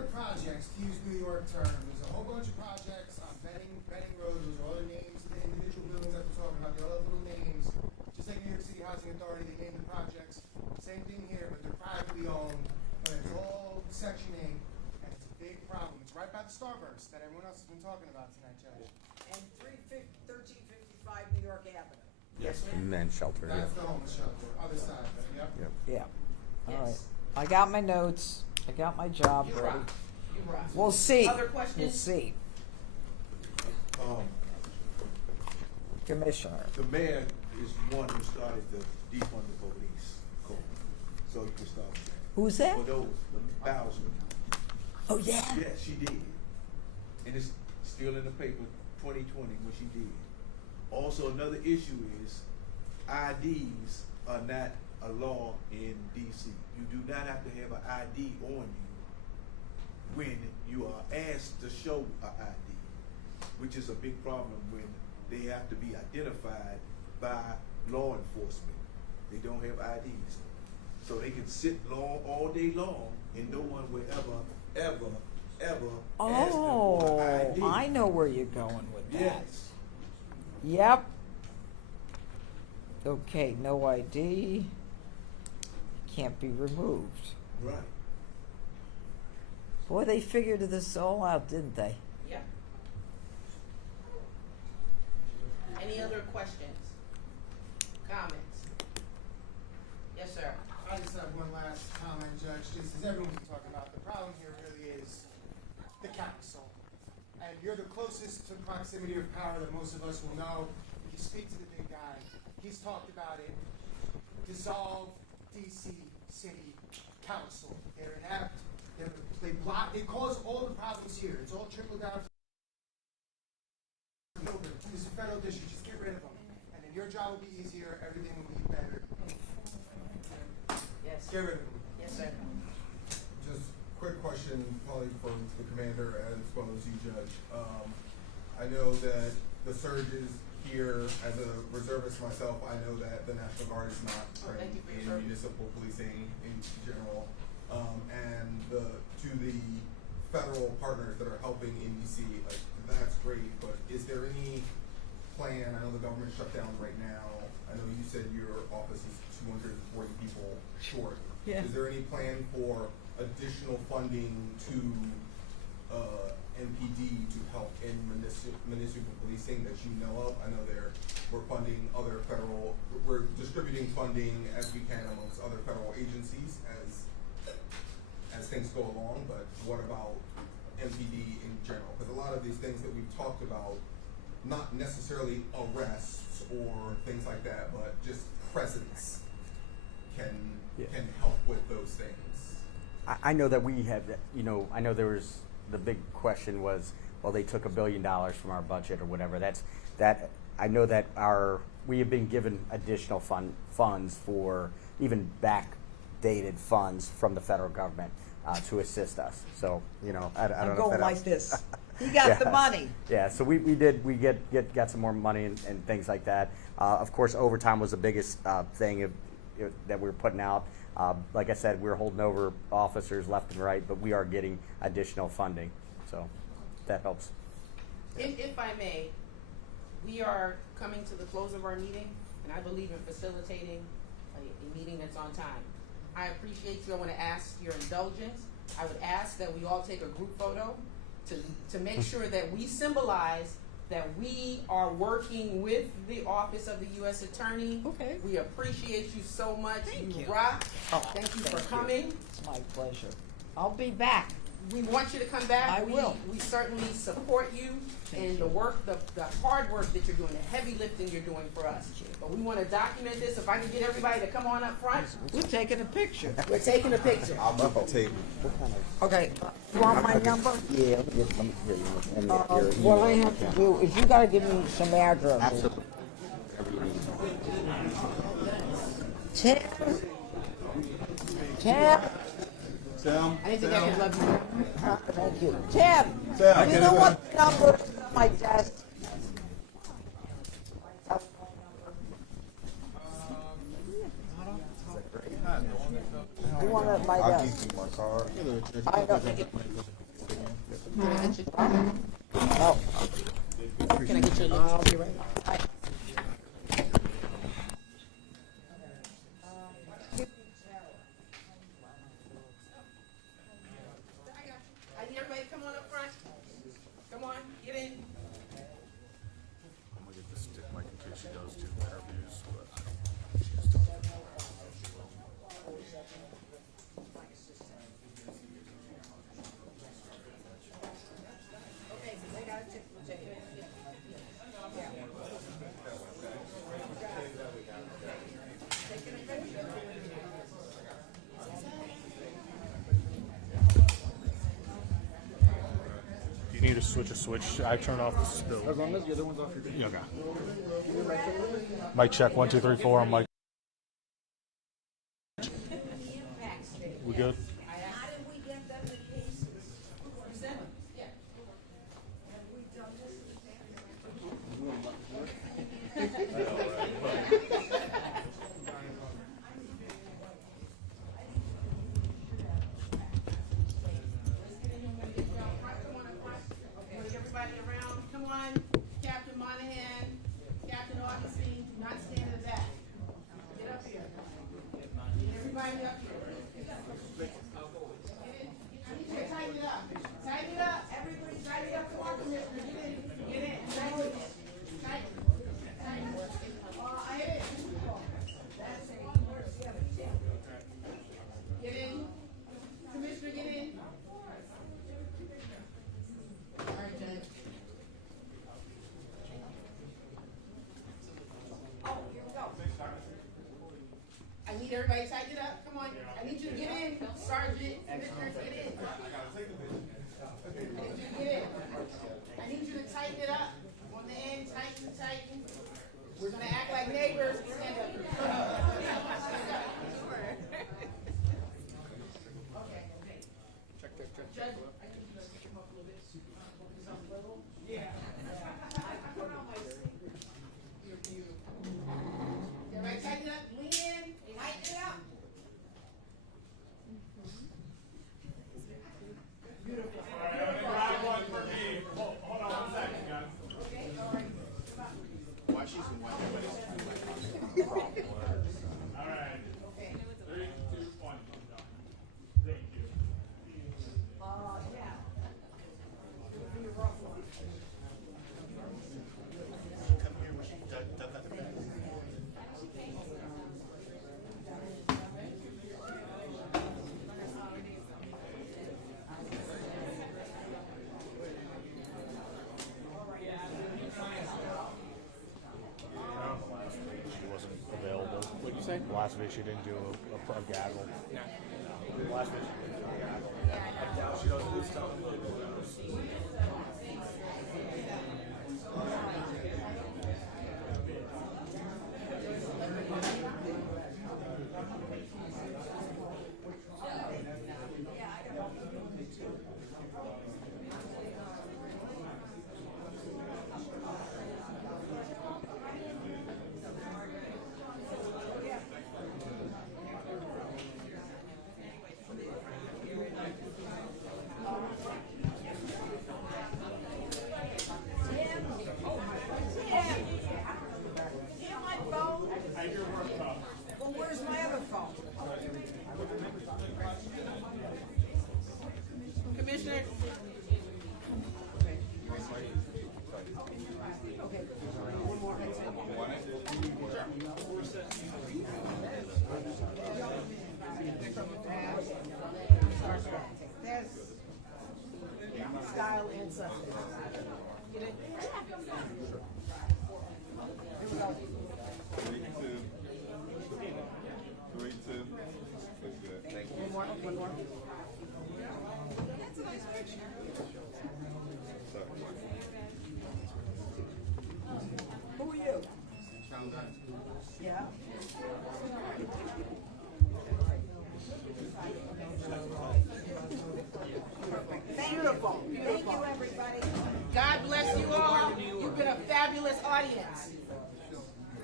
of projects, to use New York terms. There's a whole bunch of projects on Benning Road. Those are all the names of the individual buildings that we're talking about. They're all little names. Just like New York City Housing Authority, they name the projects. Same thing here, but they're privately owned. But it's all Section 8, and it's a big problem. It's right by the Starburst that everyone else has been talking about tonight, Judge. And 1355 New York Avenue. Yes, ma'am. Men's shelter. That's the homeless shelter, other side of it, yep. Yep. Yeah. All right. I got my notes. I got my job You ready. rock. You rock. We'll see. Other questions? We'll see. Commissioner. The mayor is one who started the defund the police code, so you can start with that. Who's that? For those, the Bowsman. Oh, yeah. Yeah, she did. And it's still in the paper, 2020, when she did. Also, another issue is IDs are not a law in DC. You do not have to have an ID on you when you are asked to show an ID, which is a big problem when they have to be identified by law enforcement. They don't have IDs. So they can sit all day long and no one will ever ask them for an ID. I know where you're going with that. Yes. Yep. Okay, no ID. Can't be removed. Right. Boy, they figured this all out, didn't they? Yeah. Any other questions? Comments? Yes, sir. I just have one last comment, Judge, just as everyone's been talking about, the problem here really is the council. And you're the closest to proximity of power that most of us will know. If you speak to the big guy, he's talked about it. Dissolve DC City Council. They're inept. They block. They cause all the problems here. It's all trickled down. This is a federal district. Just get rid of them, and then your job will be easier. Everything will be better. Yes. Get rid of them. Yes, sir. Just quick question, probably for the commander as well as you, Judge. I know that the surges here, as a reservist myself, I know that the National Guard is not thank trained you for your in service. municipal policing in general. And to the federal partners that are helping in DC, like, that's great, but is there any plan? I know the government shut down right now. I know you said your office is 240 people short. Yeah. Is there any plan for additional funding to MPD to help in municipal policing that you know of? I know we're funding other we're distributing funding as we can amongst other federal agencies as things go along, but what about MPD in general? Because a lot of these things that we've talked about, not necessarily arrests or things like that, but just presence can help with those things. I know that we have, I know there was, the big question was, well, they took $1 billion from our budget or whatever. I know that we have been given additional funds for even backdated funds from the federal government to assist us. So, I don't know. I'm if going that like helps. this. He got the money. Yeah, so we got some more money and things like that. Of course, overtime was the biggest thing that we were putting out. Like I said, we're holding over officers left and right, but we are getting additional funding, so that helps. If I may, we are coming to the close of our meeting, and I believe in facilitating a meeting that's on time. I appreciate you. I want to ask your indulgence. I would ask that we all take a group photo to make sure that we symbolize that we are working with the Office of the U.S. Attorney. Okay. We appreciate you so much. Thank you. Rock. Oh, thank you for coming. It's my pleasure. I'll be back. We want you to come back. I will. We certainly support you in the work, the hard work that you're doing, the heavy lifting you're doing for us. But we want to document this. If I can get everybody to come on up front. We're taking a picture. We're taking a picture. I'll move the table. Okay, you want my number? Yeah, let me get some here. And your What I email have to account. do is you gotta give me some addresses. Absolutely. Whatever you need. Tim? I didn't think I could love you. Thank you. Tim, you know what number is on my desk? You want it at my I'll desk? give you my card. I know. Oh. Can I get your little copy right now? I need everybody to come on up front. Come on, get in. I'm gonna get the stick mic in case she does do interviews, but I don't. She just doesn't. Okay, they got to take it. You need to switch a switch. I turn off the. As long as the other one's off your video. Okay. Mic check 1 2 3 4 on mic. We good? How did we get them the cases? Yeah. Have we done this Everybody around, come on, Captain Monahan, Captain Augustine, do not stand in the back. Get up here. Get everybody up here. I need you to tighten it up. Tighten it up, everybody tighten it up. Come on, Commissioner, get in, get in. Tighten it. Tighten. Tighten. I hit it. That's it. Get in. Commissioner, get in. All right, Judge. Oh, here we go. I need everybody to tighten it up. Come on. I need you to get in. Sergeant, Commissioners, get in. I need you to get in. I need you to tighten it up. On the end, tighten, tighten. We're going to act like neighbors. Stand up. Okay, okay. Check. Judge, I need you to come up a little bit. Focus on the level. Yeah. I put on my sleeve. You're beautiful. Everybody tighten it up. Lean in. Tighten it up. Beautiful. Grab one for me. Hold on 1 second, guys. Okay, all right. Come on. Why she's in white? All right. Okay. 3, 2, 1. Thank you. Yeah. It'll be a rough one. Come here when she done that. She wasn't available. What'd you say? Last week she didn't do a gaggle. Last week she did She doesn't do stuff.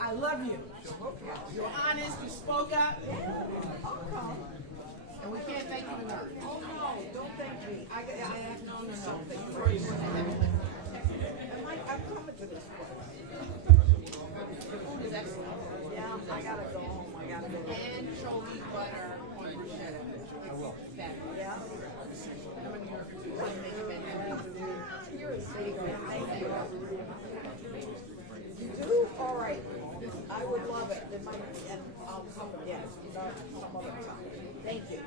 I love you. You're honest, you spoke up. And we can't thank you enough. Oh, no, don't thank me. I have to do something. I'm coming to this place. The food is excellent. Yeah, I gotta go home. I gotta go. Anchovy butter on bruschetta. I will. Yeah. You're a secret. Thank you. You do? All right. I would love it. And I'll come again. Some other time. Thank you.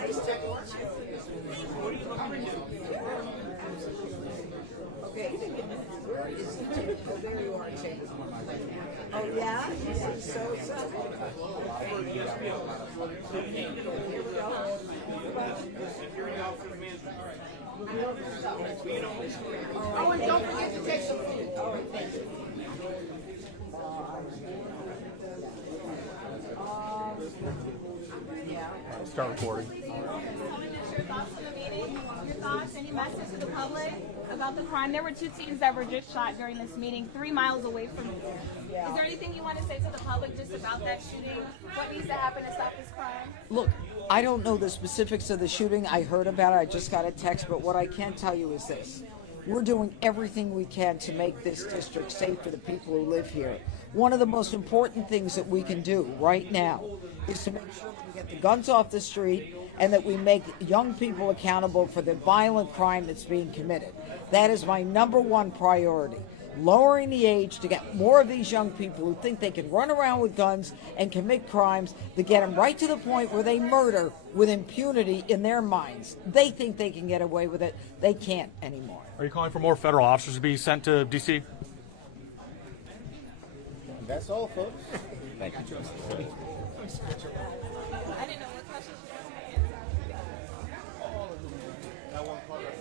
Nice to Okay. Where is he? Oh, there you are, Jane. Oh, yeah? So. Here we go. Oh, and don't forget to take some food. All right, thank you. Yeah. Start recording. Your thoughts on the meeting? Your thoughts? Any message to the public about the crime? There were 2 teens that were just shot during this meeting, 3 miles away from here. Is there anything you want to say to the public just about that shooting? What needs to happen to stop this crime? Look, I don't know the specifics of the shooting. I heard about it. I just got a text. But what I can tell you is this. We're doing everything we can to make this district safe for the people who live here. One of the most important things that we can do right now is to make sure that we get the guns off the street and that we make young people accountable for the violent crime that's being committed. That is my #1 priority. Lowering the age to get more of these young people who think they can run around with guns and commit crimes, to get them right to the point where they murder with impunity in their minds. They think they can get away with it. They can't anymore. Are you calling for more federal officers to be sent to D.C.? That's all, folks. Thank you. I didn't know what questions you were asking. That one part.